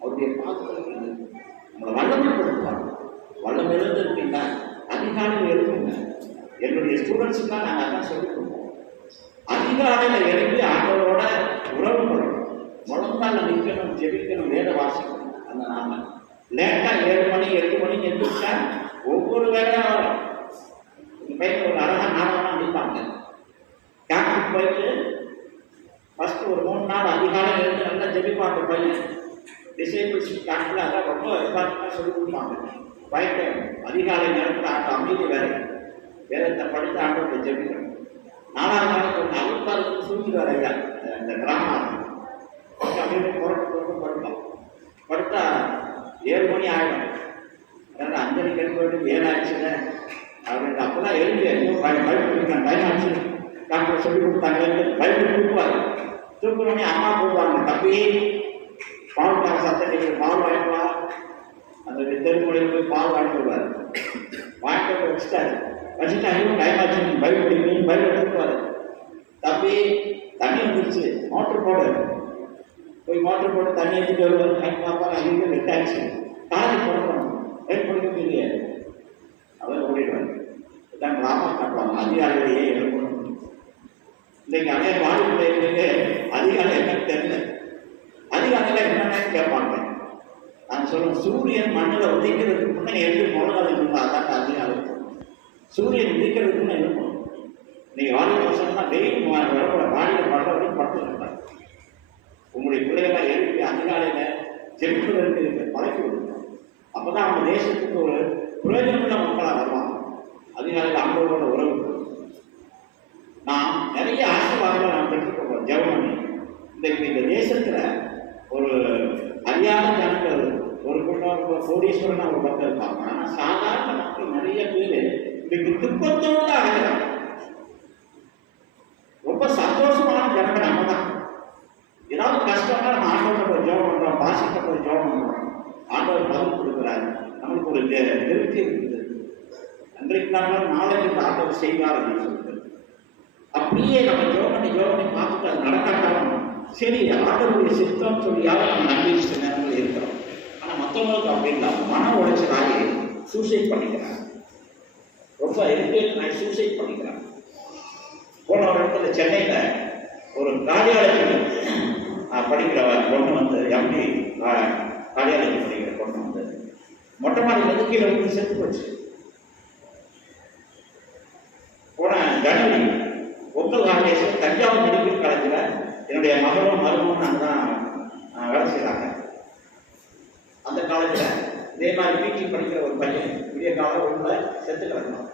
அவருடைய பாத்திரத்தில் நம்மளை வல்லமைப்படுத்துவாங்க. வல்லம் எழுந்திருக்கீங்களா? அதிகாலையில் எழுதுங்க. என்னுடைய ஸ்டூடெண்ட்ஸுக்கெல்லாம் நாங்கள் அதான் சொல்லிக் கொடுப்போம். அதிகாலையில் எழுப்பி ஆண்டவரோட உறவு கொள்ளணும், முழங்கால நிற்கணும், ஜெபிக்கணும், வேத வாசிக்கணும். அந்த நாம லேட்டாக 7 மணி 8 மணிக்கு எழுந்திரிச்சா ஒவ்வொரு வேலையும் பையன் ஒரு அழகாக நாடகமாக நிற்பாங்க. கேம்புக்கு போயிட்டு ஃபஸ்ட்டு ஒரு 3 நாள் அதிகாலையில் இருந்து நல்லா ஜெபிப்பாங்க. பையன் டிசேபிள்ஸ் கேம்பில் அதான் ரொம்ப எதிர்பார்ப்பாக சொல்லிக் கொடுப்பாங்க. பயத்தை அதிகாலை நேரத்தில் அந்த அமைதி வேலை வேதத்தை படித்து ஆண்டவரை ஜெபிக்கணும். 4ஆவது நாள் கொஞ்சம் அழுத்தாருக்கு சூழ்ச்சி வேற ஐயா இந்த கிராமம் அப்படின்னு புறப்பட்டு படுத்தோம். படுத்தா 7 மணி ஆகிடும். அதாவது 5 மணிக்கு எடுத்து போயிட்டு 7 ஆயிடுச்சுங்க அப்படின்ட்டு அப்போ தான் எழுதி பயப்படுத்திருக்காங்க. டைம் ஆச்சு டாக்டர் சொல்லி கொடுத்தாங்க. பயப்பட்டு தூக்குவார். தூக்குறோடனே அம்மா கூடுவாங்க, தம்பி பால் சத்தம் நீங்கள் பால் வாங்கிப்பா. அந்த தெருமொழியில் போய் பால் வாங்கிட்டு வருவார். வாங்கிட்டு வந்து வச்சுட்டாரு. வச்சுட்டு அங்கே டைம் ஆச்சு பைக் பிடிக்கணும். பைக் தூக்குவார். தம்பி தண்ணி வந்துருச்சு, மோட்டர் போடு. போய் மோட்டர் போட்டு தண்ணி எடுத்துட்டு வருவார். நைட் பார்ப்பாங்க, அங்கே வெட்டாச்சு. காலி போடணும், ரைட் பிடிக்க இல்லையே அவர் ஓடிடுவார். இதான் கிராம காட்டுவாங்க. அதிகாலையிலேயே எழுப்பணும். இன்னைக்கு அநேக வாழ்க்கையிலேயே அதிகாலை என்னன்னு தெரியல. அதிகாலையில் என்னன்னு கேட்பாங்க. நான் சொல்லுவேன், சூரியன் மண்ணில் உதிக்கிறதுக்கு முன்னே எழுதி முழங்கால இருந்தால் அதான் அதிகாலை. சூரியன் உதிக்கிறதுக்கு முன்னே எழுப்பணும். நீங்கள் வாழ்க்கை பசங்கன்னா வெயில் வரப்பட வாடியில் படுற வரைக்கும் படுத்துருக்காங்க. உங்களுடைய பிள்ளைகளாக எழுப்பி அதிகாலையில் ஜெபிப்பதற்கு பழக்கி விடுங்க. அப்போ தான் அவங்க தேசத்துக்கு ஒரு பிரயோஜனமுள்ள மக்களாக வருவாங்க. அதிகாலையில் அவங்களோட உறவு. நான் நிறைய ஆசீர்வாதங்களை நான் பெற்றுக்கொள்வோம் ஜெபம் பண்ணி. இந்த தேசத்தில் ஒரு அறியாத ஜனங்கள் ஒரு கூட்டம் கோடீஸ்வரன் ஒரு பக்கம் இருப்பாங்க. ஆனால் சாதாரண மக்கள் நிறைய பேர் இன்னைக்கு துன்பத்தோடு அடைகிறாங்க. ரொம்ப சந்தோஷமான ஜனங்கள் நம்ம தான். ஏதாவது கஷ்டம்னா நம்ம ஆண்டவரை போய் ஜெபம் பண்ணுறோம், பாசிட்ட போய் ஜெபம் பண்ணுறோம். ஆண்டவர் பதில் கொடுக்குறாரு. நம்மளுக்கு ஒரு திருப்தி இருக்குது. அன்றைக்கு நாளைக்கு இந்த ஆண்டவர் செய்வார் அப்படின்னு சொல்லிட்டு அப்படியே நம்ம ஜோகனை பார்த்துட்டு அது நடக்காட்டாலும் சரி ஆண்டவருடைய சித்தம் சொல்லியாவது நம்ம நம்பி நேரங்கள் இருக்கிறோம். ஆனால் மற்றவங்களுக்கு அப்படின்னா மன உடைச்சலாகி சூசைட் பண்ணிக்கிறாங்க. ரொம்ப இரிட்டேட் சூசைட் பண்ணிக்கிறாங்க. போன ஒரு இடத்துல சென்னையில் ஒரு கார்டியாலஜி படிக்கிற பொண்ணு வந்து எப்படி கார்டியாலஜி படிக்கிற பொண்ணு வந்து மொட்டை மாடியிலிருந்து கீழே வந்து செத்து போச்சு. போன ஜனவரி பொங்கல் ஹாலிடேஸில் தஞ்சாவூர் மெடிக்கல் காலேஜில் என்னுடைய மகளும் மருமகனும் அங்கே தான் வேலை செய்கிறாங்க. அந்த காலேஜில் இதே மாதிரி பிஜி படிக்கிற ஒரு பையன் விடிய காலம் உள்ள செத்து கிடக்கணும்.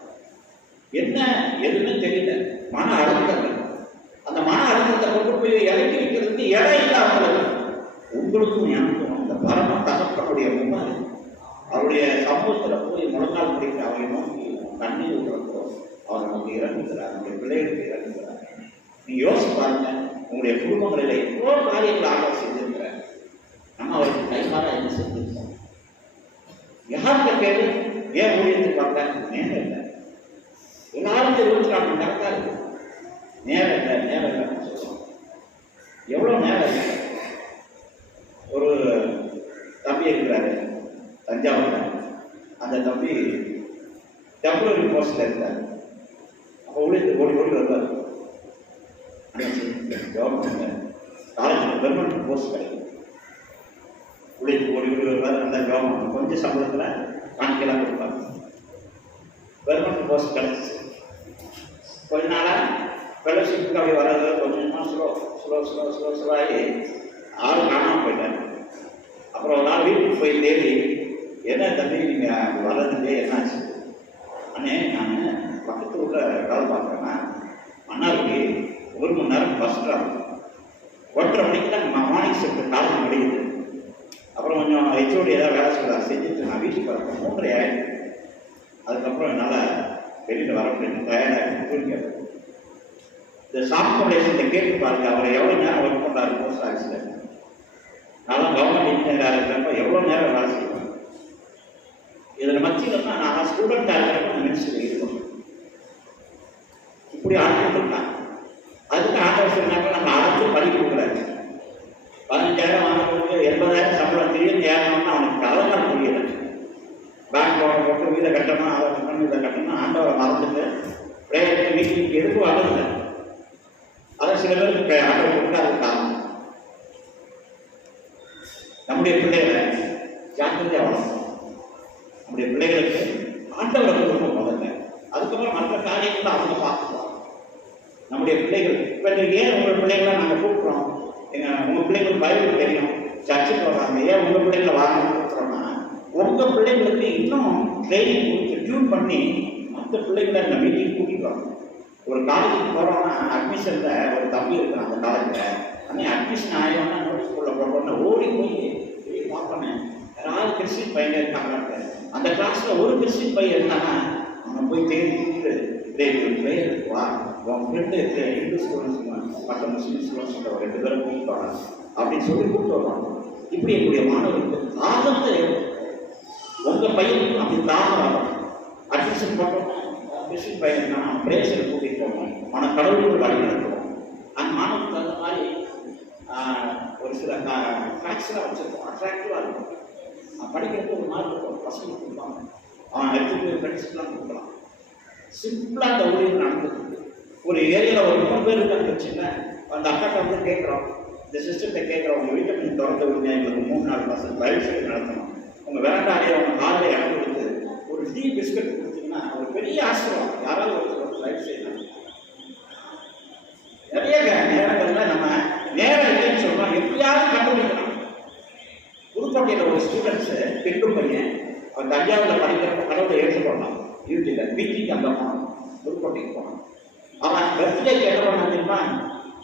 என்ன எதுவுமே தெரியல, மன அழுத்தங்கள். அந்த மன அழுத்தத்தை கொண்டு போய் இறக்கி வைக்கிறதுக்கு இடம் இல்லாமல் உங்களுக்கும் எனக்கும் அந்த பரம தகப்பனுடைய முன்னாள் அவருடைய சமூகத்தில் போய் முழங்கால் பிடிக்கிற அவரை நோக்கி கண்ணீர் விடுறப்போ அவர் நமக்கு இறங்குகிறார், நம்முடைய பிள்ளைகளுக்கு இறங்குகிறார். நீங்க யோசிச்சு பாருங்க, உங்களுடைய குடும்பங்களில் எவ்வளோ காரியங்கள் ஆக செஞ்சிருக்கிறார். நம்ம அவருக்கு கைமாற என்ன செஞ்சிருக்கோம்? யார்கிட்ட கேள்வி ஏன் ஊழியத்துக்கு வரல? நேரம் இல்லை. எல்லாரும் 24 மணி நேரம் தான் இருக்கு. நேரம் இல்லை, நேரம் இல்லைன்னு சொல்லுவோம். எவ்வளோ நேரம் இல்லை? ஒரு தம்பி இருக்கிறாரு தஞ்சாவூர்ல. அந்த தம்பி டெம்பரரி போஸ்ட்ல இருந்தார். அப்போ ஊழியத்துக்கு ஓடி ஓடி வருவார். கவர்மெண்ட் காலேஜில் பெர்மனன்ட் போஸ்ட் கிடைக்கும். ஊழியத்துக்கு ஓடி ஓடி வருவார். அந்த கவர்மெண்ட் கொஞ்சம் சம்பளத்தில் காணிக்கலாம் கொடுப்பாங்க. பெர்மனன்ட் போஸ்ட் கிடைச்சிச்சு. கொஞ்ச நாளாக ஃபெலோஷிப்புக்கு அப்படி வர்றது கொஞ்சமாக ஸ்லோ ஆகி ஆள் காணாமல் போயிட்டார். அப்புறம் ஒரு நாள் வீட்டுக்கு போய் தேடி, என்ன தம்பி நீங்கள் வர்றதுலேயே என்னாச்சு? அண்ணே, நான் பக்கத்து ஊரில் வேலை பார்க்குறேன்னா அண்ணாவுக்கு 1 மணி நேரம் பஸ் ட்ராவல். 1:30 மணிக்கு தான் மார்னிங் ஷிஃப்ட் காலேஜ் முடியுது. அப்புறம் கொஞ்சம் ஹெச்ஓடி ஏதாவது வேலை சொல்ல செஞ்சுட்டு நான் வீட்டுக்கு வரேன். 3:30 ஆகிடுது. அதுக்கப்புறம் என்னால் வெளியில் வர முடியும், டயர்டாக தூங்கி. இந்த சாஃப்ட்வேர் கேட்டு பாருங்க, அவர் எவ்வளோ நேரம் ஒர்க் பண்ணுறாரு போஸ்ட் ஆஃபீஸில். நான் கவர்மெண்ட் இன்ஜினியராக இருக்கிறப்ப எவ்வளோ நேரம் வேலை செய்வேன். இதில் மத்தியில் தான் நான் ஸ்டூடெண்ட்டாக இருக்கிறப்ப நான் மினிஸ்டர் இருக்கணும். இப்படி ஆட்கள் இருக்கான். அதுக்கு ஆட்டோ சொன்னாக்க நம்ம அடுத்து படிக்க கொடுக்குறாரு. 15,000 வாங்குறதுக்கு 80,000 சம்பளம் திடீர்னு ஏறணும்னா அவனுக்கு அதெல்லாம் புரியலை. பேங்க் லோன் போட்டு வீதை கட்டணும், அதை கட்டணும், இதை கட்டணும், ஆண்டவரை மறந்துட்டு பிரேயருக்கு மீட்டிங்க்கு எதுக்கு வரதில்லை. அதை சில பேருக்கு ஆண்டவர் கொடுக்காத காரணம். நம்முடைய பிள்ளைகளை ஜாக்கிரதையாக வளர்க்கணும். நம்முடைய பிள்ளைகளுக்கு ஆண்டவரை கொடுக்கணும் முதல்ல. அதுக்கப்புறம் மற்ற காரியங்களை அவங்க பார்த்துக்கலாம். நம்முடைய பிள்ளைகள் இப்போ ஏன் உங்கள் பிள்ளைகளை நாங்கள் கூப்பிட்றோம்? உங்கள் பிள்ளைங்களுக்கு பைபிள் தெரியும், சர்ச்சுக்கு வர்றாங்க, ஏன் உங்கள் பிள்ளைகளை வாங்கன்னு கொடுக்குறோன்னா, உங்கள் பிள்ளைங்களுக்கு இன்னும் ட்ரைனிங் கொடுத்து டியூன் பண்ணி மற்ற பிள்ளைகளை இந்த மீட்டிங் கூட்டிட்டு வரணும். ஒரு காலேஜுக்கு போகிறோன்னா அட்மிஷனில் ஒரு தம்பி இருக்கிறான் அந்த காலேஜில். ஆனால் அட்மிஷன் ஆகியோன்னா நோட்டீஸ் போர்டில் போட்டோன்னா ஓடி போய் பார்க்கணும், யாராவது கிறிஸ்டின் பையன் இருக்காங்கன்னு. அந்த கிளாஸில் ஒரு கிறிஸ்டின் பையன் இருந்தானா அவன் போய் தேடி வா, உன் ஃப்ரெண்டு இந்து ஸ்டூடெண்ட்ஸ் மற்ற முஸ்லீம் ஸ்டூடெண்ட்ஸ் ஒரு 2 பேரும் கூப்பிட்டு வராங்க அப்படின்னு சொல்லி கூப்பிட்டு வருவாங்க. இப்படி என்னுடைய மாணவர்களுக்கு தாகத்தை உங்கள் பையன் அப்படி தாகம் வரும். அட்மிஷன் போட்டோம்னா கிறிஸ்டின் பையன் இருக்கானா பிரேசரை கூட்டிகிட்டு போகணும், அவனை கடவுளுக்கு வழி நடத்துவோம். அந்த மாணவனுக்கு அந்த மாதிரி ஒரு சில ஃபேக்ட்ஸ்லாம் வச்சுருக்கோம், அட்ராக்டிவாக இருக்கும். படிக்கிறதுக்கு ஒரு நாள் இருக்கும், பசங்க கொடுப்பாங்க, அவன் எடுத்துட்டு ஃப்ரெண்ட்ஸுக்கெலாம் கொடுக்கலாம். சிம்பிளாக அந்த ஊழியர் நடந்துருக்கு. ஒரு ஏரியாவில் ஒரு 3 பேர் இருக்கான்னு வச்சுங்க, அந்த அக்காட்ட வந்து கேட்குறோம், இந்த சிஸ்டத்தை கேட்குறோம், உங்கள் வீட்டை நீங்கள் திறந்து விடுங்க, எங்களுக்கு 3-4 பர்சன்ட் பயிற்சி நடத்தணும், உங்கள் வேண்டாலே அவங்க காலையில் இடம் கொடுத்து ஒரு டீ பிஸ்கட் கொடுத்தீங்கன்னா ஒரு பெரிய ஆசிரியர் யாராவது ஒருத்தர் லைஃப் செய்யலாம். நிறைய நேரங்களில் நம்ம நேரம் இல்லைன்னு சொல்கிறோம், எப்படியாவது கண்டுபிடிக்கலாம். புதுக்கோட்டையில் ஒரு ஸ்டூடெண்ட்ஸு பெண்டு பையன் அவன் தஞ்சாவூரில் படிக்கிறப்ப கடவுளை ஏற்றுக்கொள்ளலாம். யூடியில் மீட்டிங் அங்கே போனான், புதுக்கோட்டைக்கு போனான். அவன் பர்த்டேக்கு என்ன பண்ணான் தெரியுமா?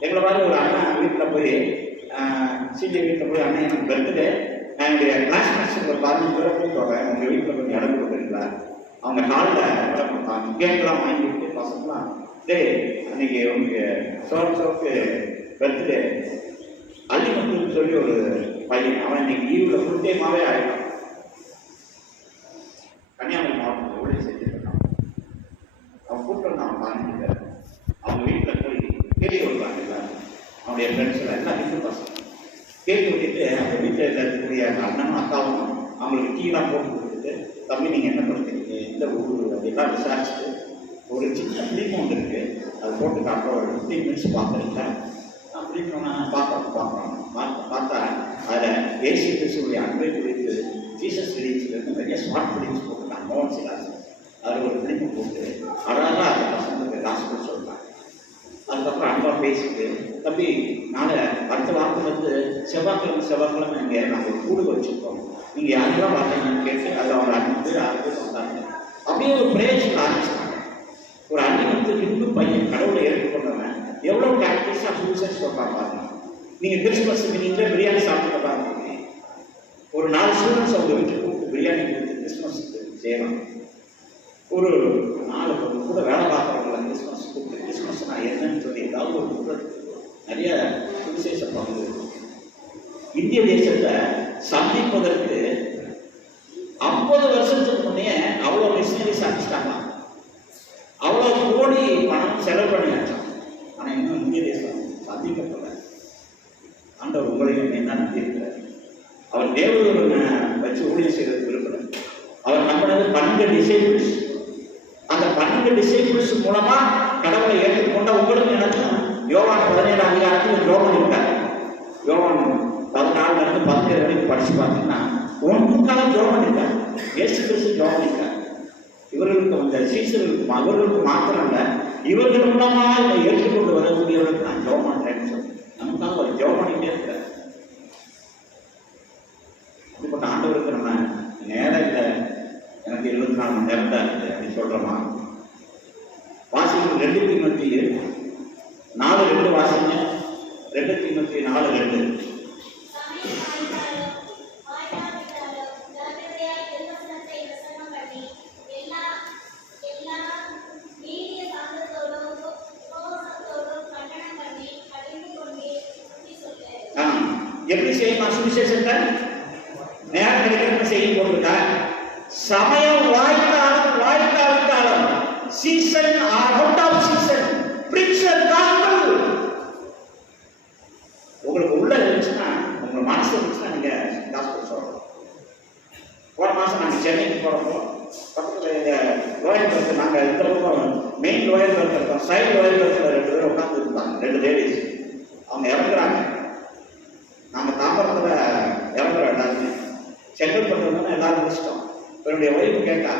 எங்களை மாதிரி ஒரு அண்ணா வீட்டில் போய் சீனியர் வீட்டில் போய், அண்ணன் எனக்கு பர்த்டே, நான் என்னுடைய கிளாஸ்மேட்ஸ் ஒரு 15 பேரை கூப்பிட்டு வரேன், உங்கள் வீட்டில் கொஞ்சம் இடம் கொடுக்குறீங்களா? அவங்க காலில் இடம் கொடுத்தாங்க, கேட்கலாம் வாங்கிட்டு பசங்களாம், டேய் அன்னைக்கு உங்களுக்கு சோக்கு பர்த்டே அள்ளிமத்துன்னு சொல்லி ஒரு பையன், அவன் இன்னைக்கு லீவில் ஃபுல் டைமாகவே ஆகிடும். கன்னியாகுமரி மாவட்டத்தில் ஊழியர் செஞ்சுருக்கான். அவன் கூப்பிட்டு அவன் வாங்கிட்டு அவங்க வீட்டில் போய் கேள்வி விடுறாங்க. எல்லாரும் அவனுடைய ஃப்ரெண்ட்ஸில் எல்லாம் ஹிந்து பசங்க கேள்வி விட்டுட்டு அவங்க வீட்டில் இருக்கக்கூடிய அண்ணனும் அக்காவும் அவங்களுக்கு டீலாம் போட்டு கொடுத்துட்டு, தம்பி நீங்கள் என்ன பண்ணுறீங்க, இந்த ஊர் அப்படிலாம் விசாரிச்சுட்டு ஒரு சின்ன ஃபிலிம் ஒன்று இருக்குது, அது போட்டு காட்டுற ஒரு 15 மினிட்ஸ் பார்க்குறீங்களா அப்படின்னு நான் பார்த்தா அதில் ஏசி கிறிஸ்துவுடைய அன்பை குறித்து ஜீசஸ் ஃபிலிம்ஸ்லேருந்து நிறைய ஸ்மார்ட் ஃபிலிம்ஸ் போட்டுருக்காங்க. மோகன் சிலாஸ் அதில் ஒரு ஃபிலிம் போட்டு அழகாக அந்த பசங்களுக்கு காசு சொல்கிறாங்க. அதுக்கப்புறம் அன்பா பேசிட்டு, தம்பி நாங்கள் அடுத்த வாரத்தில் வந்து செவ்வாய்க்கிழமை இங்கே நாங்கள் கூடு வச்சுருக்கோம், நீங்கள் யாரெல்லாம் பார்த்தீங்கன்னு கேட்டு அதில் அவங்க 5 பேர் 6 பேர் வந்தாங்க. அப்படியே ஒரு பிரேயர் ஆரம்பிச்சாங்க. ஒரு அன்னைக்கு ஹிந்து பையன் கடவுளை ஏற்றுக்கொண்டவன் எவ்வளோ ப்ராக்டிஸாக சூசைட் சொல்கிறாங்க பாருங்க. நீங்கள் கிறிஸ்மஸுக்கு நீங்களே பிரியாணி சாப்பிட்டு பாருங்க. ஒரு 4 ஸ்டூடெண்ட்ஸ் அவங்க வீட்டுக்கு கூப்பிட்டு பிரியாணி கொடுத்து கிறிஸ்மஸுக்கு செய்யலாம். ஒரு 4 கூட வேலை பார்க்குறவங்கள கிறிஸ்மஸ் கூப்பிட்டு கிறிஸ்மஸ் நான் என்னன்னு சொல்லி ஏதாவது ஒரு கூட்டத்துக்கு நிறைய சுவிசேஷ பங்கு. இந்திய தேசத்தை சந்திப்பதற்கு 50 வருஷத்துக்கு முன்னே உடனே அவ்வளோ மிஷினரிஸ் அனுப்பிச்சிட்டாங்க, அவ்வளோ கோடி பணம் செலவு பண்ணியாச்சான். ஆனால் இன்னும் இந்திய தேசம் சந்திக்கப்படல. ஆண்டவர் உங்களையும் என்ன நம்பியிருக்கிறார். அவர் தேவதூரனை வச்சு ஊழியர் செய்யறது விரும்பல. அவர் நம்மளது 12 டிசைபிள்ஸ். அந்த 12 டிசைபிள்ஸ் மூலமா கடவுளை ஏற்றுக்கொண்ட உங்களுக்கு எனக்கும் யோவான் 17 அதிகாரத்தில் யோவான் இருக்கார். யோவான் 14 17 வரைக்கும் படிச்சு பார்த்தீங்கன்னா ஒன்றுக்காலம் யோவான் இருக்கார். இயேசு கிறிஸ்து யோவான் இருக்கார். இவர்களுக்கு அந்த சீசர்களுக்கு அவர்களுக்கு மாத்திரம் அல்ல, இவர்கள் மூலமா இதை ஏற்றுக்கொண்டு வரக்கூடியவர்களுக்கு நான் யோவான் சொல்றேன். நமக்காக ஒரு யோவானிட்டே இருக்கிறார். அப்படிப்பட்ட ஆண்டவருக்கு நம்ம நேரம் இல்லை, எனக்கு 24 மணி நேரம் தான் இருக்குது அப்படின்னு சொல்றோமா? வாசிக்கும் 2 தீமோத்தேயு 4:2 வாசிங்க. 2 தீமோத்தேயு 4:2. எப்படி செய்யணும் சுவிசேஷத்தை? நேரம் கிடைக்கிற செய்ய போட்டுருக்கா? சமயம் வாய்க்காவிட்டாலும் season or out of season preach the gospel. உங்களுக்கு உள்ள இருந்துச்சுன்னா, உங்க மனசு இருந்துச்சுன்னா நீங்க காஸ்பல் சொல்லலாம். போன மாசம் நாங்கள் சென்னைக்கு போறப்போ பக்கத்தில் இந்த லோயல் பர்த், நாங்கள் இந்த பக்கம் மெயின் லோயல் பர்த் இருக்கோம், சைடு லோயல் பர்த்தில் 2 பேர் உட்காந்து இருந்தாங்க, 2 லேடிஸ். அவங்க இறங்குறாங்க. நாங்கள் தாம்பரத்தில் இறங்குறோம். எல்லாருமே செங்கல்பட்டு எல்லாரும் முடிச்சிட்டோம். என்னுடைய ஒய்ஃபு கேட்டா,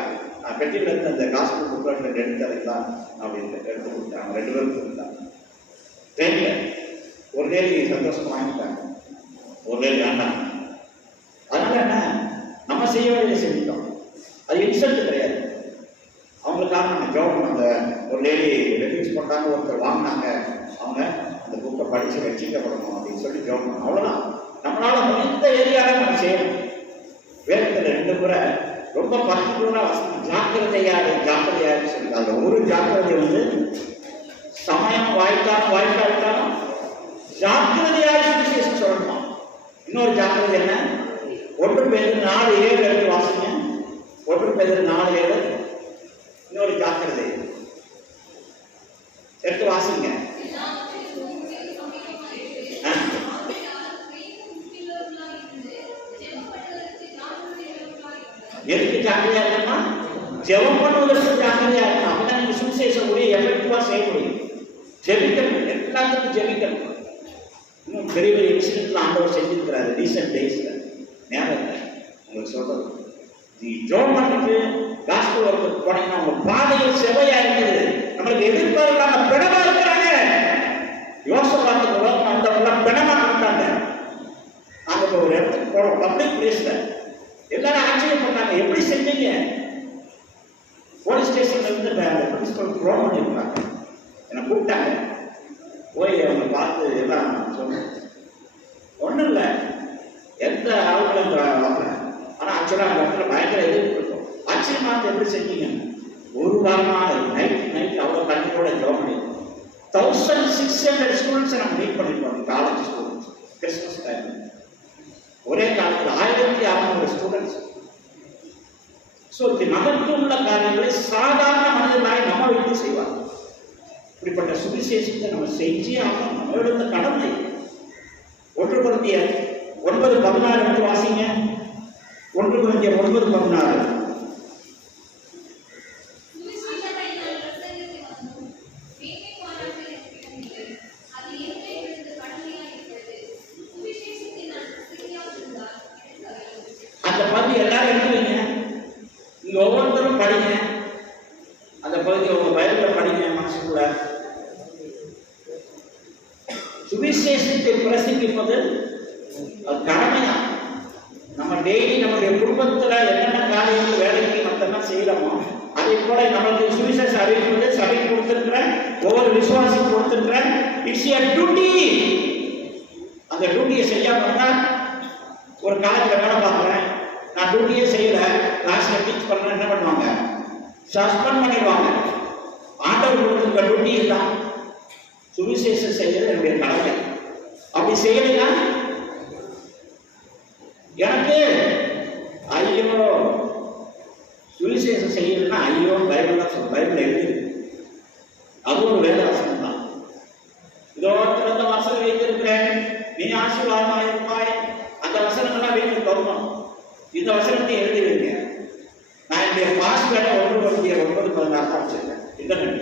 நான் பெட்டியில் இருந்து அந்த காஸ்பல் புக்லெட் எடுத்து தரலாம் அப்படின்னு எடுத்து கொடுத்தாங்க. 2 பேரும் கொடுத்தாங்க. ட்ரெயினில் ஒரு லேடி சந்தோஷம் வாங்கிட்டாங்க, ஒரு லேடி வேண்டாம். அதனால என்ன, நம்ம செய்ய வேண்டியதை செஞ்சுட்டோம். அது இன்சல்ட் கிடையாது. அவங்களுக்காக நம்ம ஜோம் அந்த ஒரு லேடி ரெஃப்யூஸ் பண்ணாங்க, ஒருத்தர் வாங்கினாங்க, அவங்க அந்த புக்கை படித்து ரட்சிக்கப்படணும் அப்படின்னு சொல்லி ஜோம் பண்ணோம். அவ்வளோதான். நம்மளால முடிந்த ஏரியாவில் நம்ம செய்யணும். வேதத்தில் 2 முறை ரொம்ப பர்டிகுலராக வசனம், ஜாக்கிரதையாக சொல்லி அந்த ஒரு ஜாக்கிரதை வந்து சமயம் வாய்க்காவிட்டாலும் ஜாக்கிரதையாக சுவிசேஷம் சொல்லணுமா. இன்னொரு ஜாக்கிரதை என்ன? 1 பேதுரு 4:7 எடுத்து வாசிங்க. 1 பேதுரு 4:7. இன்னொரு ஜாக்கிரதை எடுத்து வாசிங்க. எதுக்கு ஜாக்கிரதையா இருக்கணுமா? ஜெபம் பண்ணுவதற்கு ஜாக்கிரதையா இருக்கணும். அப்பதான் நீங்க சுவிசேஷம் உடைய எஃபெக்டிவா செய்ய முடியும். ஜெபிக்கணும், எல்லாத்துக்கும் ஜெபிக்கணும். இன்னும் பெரிய பெரிய விஷயத்துல ஆண்டவர் செஞ்சிருக்கிறாரு ரீசெண்ட் டேஸ்ல. நேரம் இல்லை உங்களுக்கு சொல்றது. நீ ஜோம் பண்ணிட்டு காஸ்பல் ஒர்க்கு போனீங்கன்னா உங்க பாதையில் செவையா இருக்குது. நம்மளுக்கு எதிர்பார்க்காம பிணமா இருக்கிறாங்க. யோசபாத்துக்கு உலகம் வந்தவங்களாம் பிணமா இருந்தாங்க. நாங்க இப்போ ஒரு இடத்துக்கு போறோம், பப்ளிக் பிளேஸ்ல எல்லாரும் ஆச்சரியப்பட்டாங்க, எப்படி செஞ்சீங்க? போலீஸ் ஸ்டேஷன்ல இருந்து அந்த பிரின்சிபல் ப்ரோ பண்ணிருக்காங்க. என்னை கூப்பிட்டாங்க, போய் அவங்க பார்த்து எல்லாம் சொன்னேன். ஒன்றும் இல்லை, எந்த ஆளுங்களும் வரல. ஆனால் ஆக்சுவலாக அந்த இடத்துல பயங்கர எதிர்ப்பு இருக்கும். ஆச்சரியமா எப்படி செஞ்சீங்க? ஒரு வாரமாக நைட் அவ்வளோ கண்டிப்போட ஜோம் பண்ணிருக்கோம். 1600 ஸ்டூடெண்ட்ஸை நம்ம மீட் பண்ணிருக்கோம். காலேஜ் ஸ்டூடெண்ட்ஸ் கிறிஸ்மஸ் டைம் ஒரே காலத்தில் 1600 ஸ்டூடெண்ட்ஸ். ஸோ மகத்துவமுள்ள காரியங்களை சாதாரண மனிதனாய் நம்ம வைத்து செய்வாங்க. இப்படிப்பட்ட சுவிசேஷத்தை நம்ம செஞ்சே ஆகணும். நம்மளோட கடமை. 1 கொரிந்தியர் 9:16 என்று வாசிங்க. 1 கொரிந்தியர் 9:16. அந்த பகுதி எல்லாரும் எழுதுவீங்க. நீங்க ஒவ்வொருத்தரும் படிங்க. அந்த பகுதி உங்க பைபிள்ல படிங்க. மனசுக்குள்ள சுவிசேஷத்தை பிரசங்கிப்பது அது கடமைதான். நம்ம டெய்லி நம்முடைய குடும்பத்துல என்னென்ன காரியங்கள் வேலைக்கு மற்றெல்லாம் செய்யறோமோ அதே போல நம்மளுக்கு சுவிசேஷ அறிவிப்பது சபைக்கு கொடுத்திருக்கிறேன், ஒவ்வொரு விசுவாசிக்கு கொடுத்திருக்கிறேன். It's a duty. அந்த டியூட்டியை செய்யாம இருந்தா, ஒரு காலேஜ்ல வேலை பார்க்குறேன், நான் டியூட்டியே செய்யல, கிளாஸ்ல டீச் பண்ண என்ன பண்ணுவாங்க? சஸ்பெண்ட் பண்ணிடுவாங்க. ஆண்டவர் கொடுத்துருக்க டியூட்டி தான் சுவிசேஷம் செய்யறது என்னுடைய கடமை. அப்படி செய்யலைன்னா எனக்கு ஐயோ இந்த வசனத்தை எழுதி வைங்க. நான் என்னுடைய பாஸ்வேர்டை 1:9:16 வச்சிருக்கேன். இன்டர்நெட்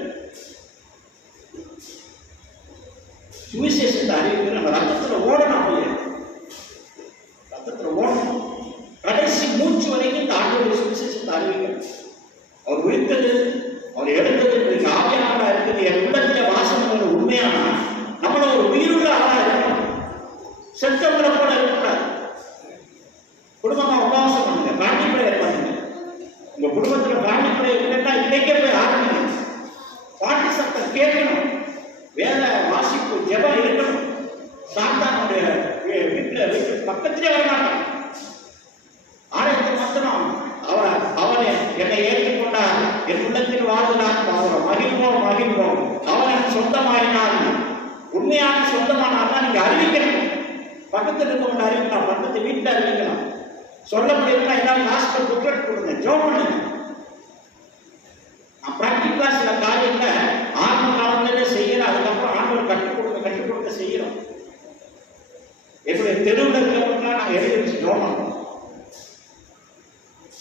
சுவிசேஷத்தை அறிவிக்கிற நம்ம ரத்தத்துல ஓடணும். போய் ரத்தத்துல ஓடணும். கடைசி மூச்சு வரைக்கும் இந்த ஆண்டவருடைய சுவிசேஷத்தை அறிவிக்கணும். அவர் விழித்தது, அவர் எடுத்தது, இன்றைக்கு ஆவியானவரா இருக்குது, என் உள்ளத்திலே வாசம் பண்ண உண்மையான நம்மள ஒரு உயிருள்ள ஆளா இருக்கணும். செத்தவங்களை போல இருக்கக்கூடாது. குடும்பமா உபவாசம் பண்ணுங்க, ஃபேமிலி பிரேயர் பண்ணுங்க. உங்க குடும்பத்துல ஃபேமிலி பிரேயர் இல்லைன்னா இன்னைக்கே போய் ஆரம்பிங்க. பாட்டு சத்தம் கேட்கணும், வேத வாசிப்பு ஜெபம் இருக்கணும். சாத்தானுடைய வீட்டு பக்கத்திலே வரமாட்டான். ஆலயத்தை மாத்திரம் அவனை என்னை ஏற்றுக்கொண்டார், என் உள்ளத்தில் வாழ்ந்தார், மகிழ்வோம் மகிழ்வோம், அவன் எனக்கு சொந்தமாயினான். உண்மையான சொந்தமானா நீங்க அறிவிக்கணும். பக்கத்தில் இருக்கவங்க அறிவிக்கலாம், பக்கத்து வீட்டில் அறிவிக்கலாம். சொல்ல முடியும்னா ஏதாவது ஹாஸ்பிட்டல் புக்லெட் கொடுங்க, ஜோம் பண்ணுங்க. பிராக்டிகலா சில காரியங்களை ஆரம்ப காலத்திலே செய்யணும். அதுக்கப்புறம் ஆண்டவர் கற்றுக் கொடுக்க செய்யணும். என்னுடைய தெருவில் இருக்கிறவங்க நாங்கள் எழுதி வச்சு ஜோம் பண்ணுவோம்.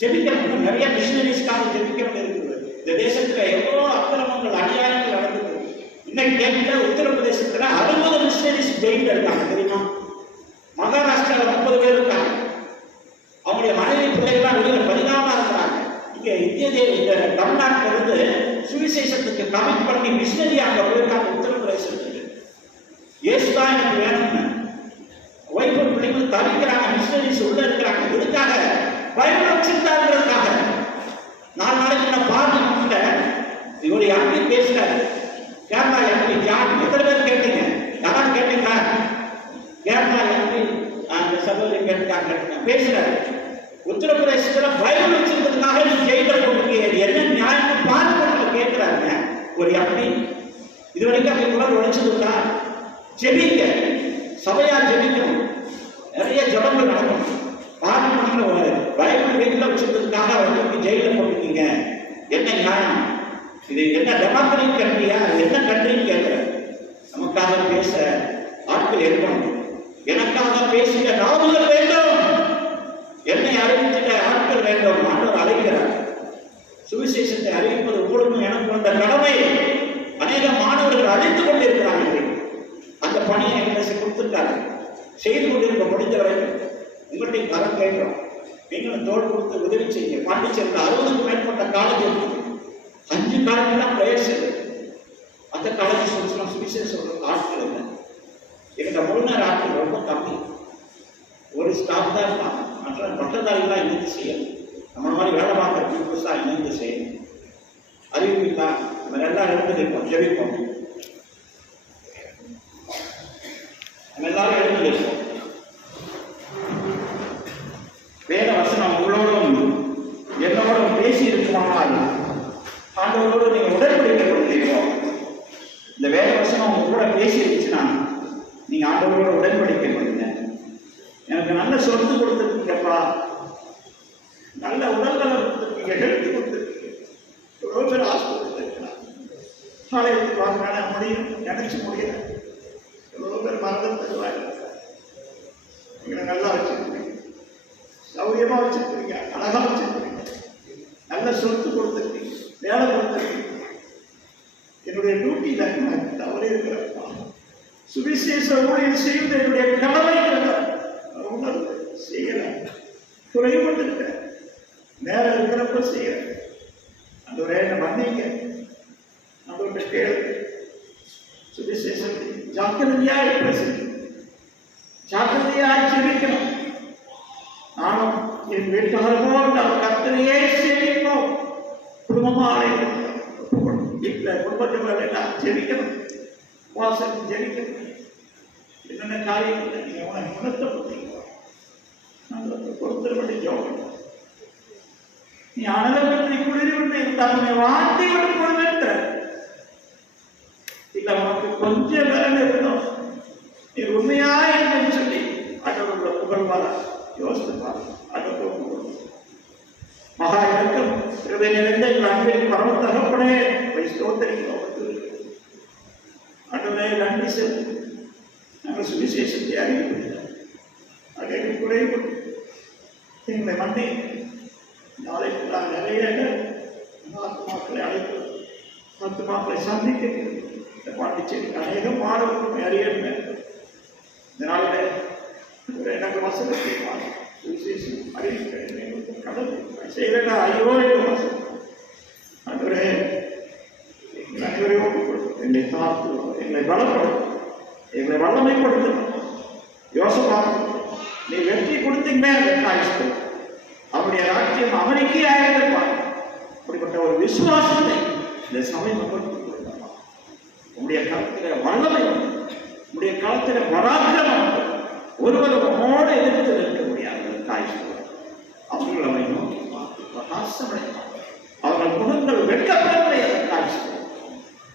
ஜெபிக்கணும். நிறைய மிஷினரிஸ்க்காக ஜெபிக்கணும் இருக்குது. இந்த தேசத்துல எவ்வளோ அக்கிரமங்கள் அநியாயங்கள் நடக்குது. இன்னைக்கு கேட்கிற உத்தரப்பிரதேசத்துல 60 மிஷினரிஸ் ஜெயில இருக்காங்க, தெரியுமா? மகாராஷ்டிராவில் 30 பேர் இருக்காங்க. அவங்களுடைய மனைவி பிள்ளைகள்லாம் வெளியில் பரிதாபமா இருக்கிறாங்க. இங்க இந்த தமிழ்நாட்டில் இருந்து சுவிசேஷத்துக்கு கமிட் பண்ணி மிஷினரி அங்க போயிருக்காங்க உத்தரப்பிரதேசத்துக்கு. இயேசுதான் எனக்கு வேணும்னு ஒய்ஃபு பிள்ளைங்க தவிக்கிறாங்க. மிஷினரிஸ் உள்ள இருக்கிறாங்க. இதுக்காக பைபிள் வச்சிருக்காருக்காக. 4 நாளைக்கு நான் பார்த்து இவர் எம்பி பேசுறாரு. Kerala MP John. எத்தனை பேர் கேட்டீங்க? யாராவது கேட்டீங்களா? கேரளா எம்பி அந்த சகோதரி கேட்டாங்க பேசுறாரு. உத்தரப்பிரதேசத்துல பைபிள் வச்சிருக்கிறதுக்காக நீ ஜெயில போட்டுருக்கீங்க, என்ன நியாயம் பார்த்து கேட்கிறாங்க ஒரு எம்பி. இதுவரைக்கும் அப்படி குரல் உழைச்சதுங்களா? ஜெபிக்க, சபையா ஜெபிக்கணும். நிறைய ஜபங்கள் நடக்கணும். பார்லிமெண்ட்ல பைபிள் வீட்டில் வச்சிருக்கிறதுக்காக அவருக்கு ஜெயில போட்டுருக்கீங்க, என்ன நியாயம்? இது என்ன டெமோக்ராட்டிக் கண்ட்ரியா? என்ன கண்ட்ரின்னு கேட்கிற. நமக்காக பேச ஆட்கள் இருக்கணும். எனக்காக பேசிய நாவுகள் வேண்டும், என்னை அறிவிச்சிட்ட ஆட்கள் வேண்டும். ஆண்டவர் அழைக்கிறார். சுவிசேஷத்தை அறிவிப்பது உங்களுக்கு எனக்கு வந்த கடமை. அநேக மாணவர்கள் அழைத்துக் கொண்டிருக்கிறார்கள். அந்த பணியை எங்களுக்கு கொடுத்திருக்காரு. செய்து கொண்டிருக்க முடிந்த வரைக்கும் உங்கள்கிட்ட கரம் கேட்கிறோம். நீங்களும் தோல் கொடுத்து உதவி செய்ய. பாண்டிச்சேரியில் 60க்கும் மேற்பட்ட காலேஜ் இருக்கு. 5 காலேஜ் தான் பிரேயர் செய்யுது. அந்த காலேஜ் சொல்லிச்சுன்னா சுவிசேஷம் ஆட்கள் இல்லை. எங்கிட்ட முழுநேர ஆட்கள் ரொம்ப கம்மி. ஒரு ஸ்டாஃப் தான் இருப்பாங்க. மற்ற பட்டதாரிகளாக இணைந்து செய்யணும். நம்ம மாதிரி வேலை பார்க்குற பீப்புள்ஸாக இணைந்து செய்யணும். அறிவிப்பா நம்ம எல்லாம் எழுந்திருப்போம், ஜெபிப்போம். நம்ம எல்லாரும் எழுந்திருப்போம். வேத வசனம் உங்களோடும் என்னோடும் பேசி இருக்குமானால் ஆண்டவரோடு நீங்க உடன்படிக்கை கொள்கிறீங்களோ? இந்த வேத வசனம் உங்க கூட பேசி இருந்துச்சுன்னா நீங்க ஆண்டவரோட உடன்படிக்கை பண்ணுங்க. எனக்கு நல்ல சொத்து கொடுத்துருக்கீங்கப்பா, நல்ல உடல்நலம் கொடுத்துருக்கீங்க, ஹெல்த் கொடுத்துருக்கீங்க, எவ்வளோ பேர் ஆஸ்பத்திரி இருக்கலாம், ஆலயத்துக்கு வாங்க முடியும், நினைச்சு முடியல, எவ்வளோ பேர் மரணம் தருவாங்க. நீங்க நல்லா வச்சிருக்கீங்க, சௌரியமா வச்சிருக்கீங்க, அழகா வச்சிருக்கீங்க, நல்ல சொத்து கொடுத்துருக்கீங்க, வேலை கொடுத்துருக்கீங்க. என்னுடைய டியூட்டியில தவறே இருக்கிறப்பா, சுவிசேஷ ஊழியர் செய்வது என்னுடைய கடமை உணர்வு செய்யல, குறைபட்டு இருக்க நேரம் இருக்கிறப்ப செய்யறேன். அந்த ஒரு மன்னிங்க, நம்மள்கிட்ட கேளு. சுவிசேஷத்தை ஜாக்கிரதையாக பேசணும், ஜாக்கிரதையாக ஜெபிக்கணும். நானும் என் வீட்டாரமோ கர்த்தரையே சேவிப்போம். குடும்பமாக வீட்டில் குடும்பத்தில் எல்லாம் ஜெபிக்கணும், வாசல் ஜெபிக்கணும். என்னென்ன காரியங்கள் நீங்க உணர்த்தப்பட்டீங்க பொறுத்தபடி ஜோம். நீ அனலகத்தை குளிர்விட்டு இருந்தால் வார்த்தை விட்டு கொடுத்த இல்ல உனக்கு கொஞ்சம் வேலை இருக்கணும். நீ உண்மையா என்று சொல்லி அட்டோட புகழ்வாரா யோசித்துப்பார். மகா இறக்கம் நிறைந்த எங்கள் அன்பின் பரம தகப்பனே ஸ்தோத்திரிக்கிறோம். அன்றுமே நன்றி செலுத்தி நாங்கள் சுவிசேஷத்தை அறிவிக்கிறோம். அதை குறைபட்டு எங்களை மண்டி நாளைக்கு நான் நிறைய ஆத்மாக்களை அழைத்து ஆத்மாக்களை சந்திக்க இந்த பாண்டிச்சேரி அநேக மாணவர்களும் அறியணும். இந்த நாளில் எனக்கு வசனத்தை விசேஷம் அறிவிக்கிறேன். கடல் செய்யறா ஐயோ வசனம் அன்றைய எங்கள் அனைவரையும் எங்களை தாழ்த்து, எங்களை பலப்படுத்தும், எங்களை வல்லமைப்படுத்தணும். யோசனை நீ வெற்றி கொடுத்தீங்கன்னா அவருடைய ராஜ்யம் அமெரிக்கையாக இருப்பார். அப்படிப்பட்ட ஒரு விசுவாசத்தை இந்த சபை மக்களுக்கு கொடுக்கலாம். உங்களுடைய களத்தில வல்லமை, உங்களுடைய களத்தில பராக்கிரமம், ஒருவர் உம்மோடு எதிர்த்து நிற்க முடியாது. தாய் சொல்வார் அவர்கள் அவரை நோக்கி பார்த்து பிரகாசமடைந்தார். அவர்கள் முகங்கள் வெட்கப்படவில்லை. தாய் சொல்வார்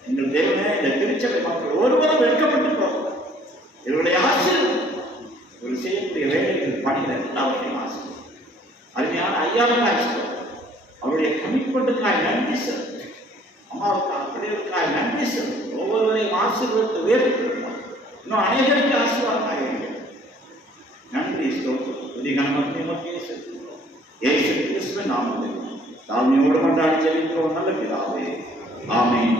எங்கள் தேவனே, இந்த திருச்சபை மக்கள் ஒருவரும் வெட்கப்பட்டு போகிறார். இவருடைய ஆசிரியர் ஒரு செய்யக்கூடிய வேலைகள் பணிகள் எல்லாவற்றையும் ஆசிரியர் அருமையான ஐயாவுக்காய் அவருடைய கமிட்மெண்ட்டுக்காய் நன்றி சார். அம்மாவுக்கு அப்படியே நன்றி சார். ஒவ்வொருவரையும் ஆசீர்வதித்து உயர்த்திருக்கிறார். இன்னும் அனைவருக்கு ஆசீர்வாதமாக நன்றி கிறிஸ்துவ நாமத்தில் தாழ்மையோடு கொண்டாடி ஜெபிக்கிறோம் நல்ல பிதாவே. ஆமென்.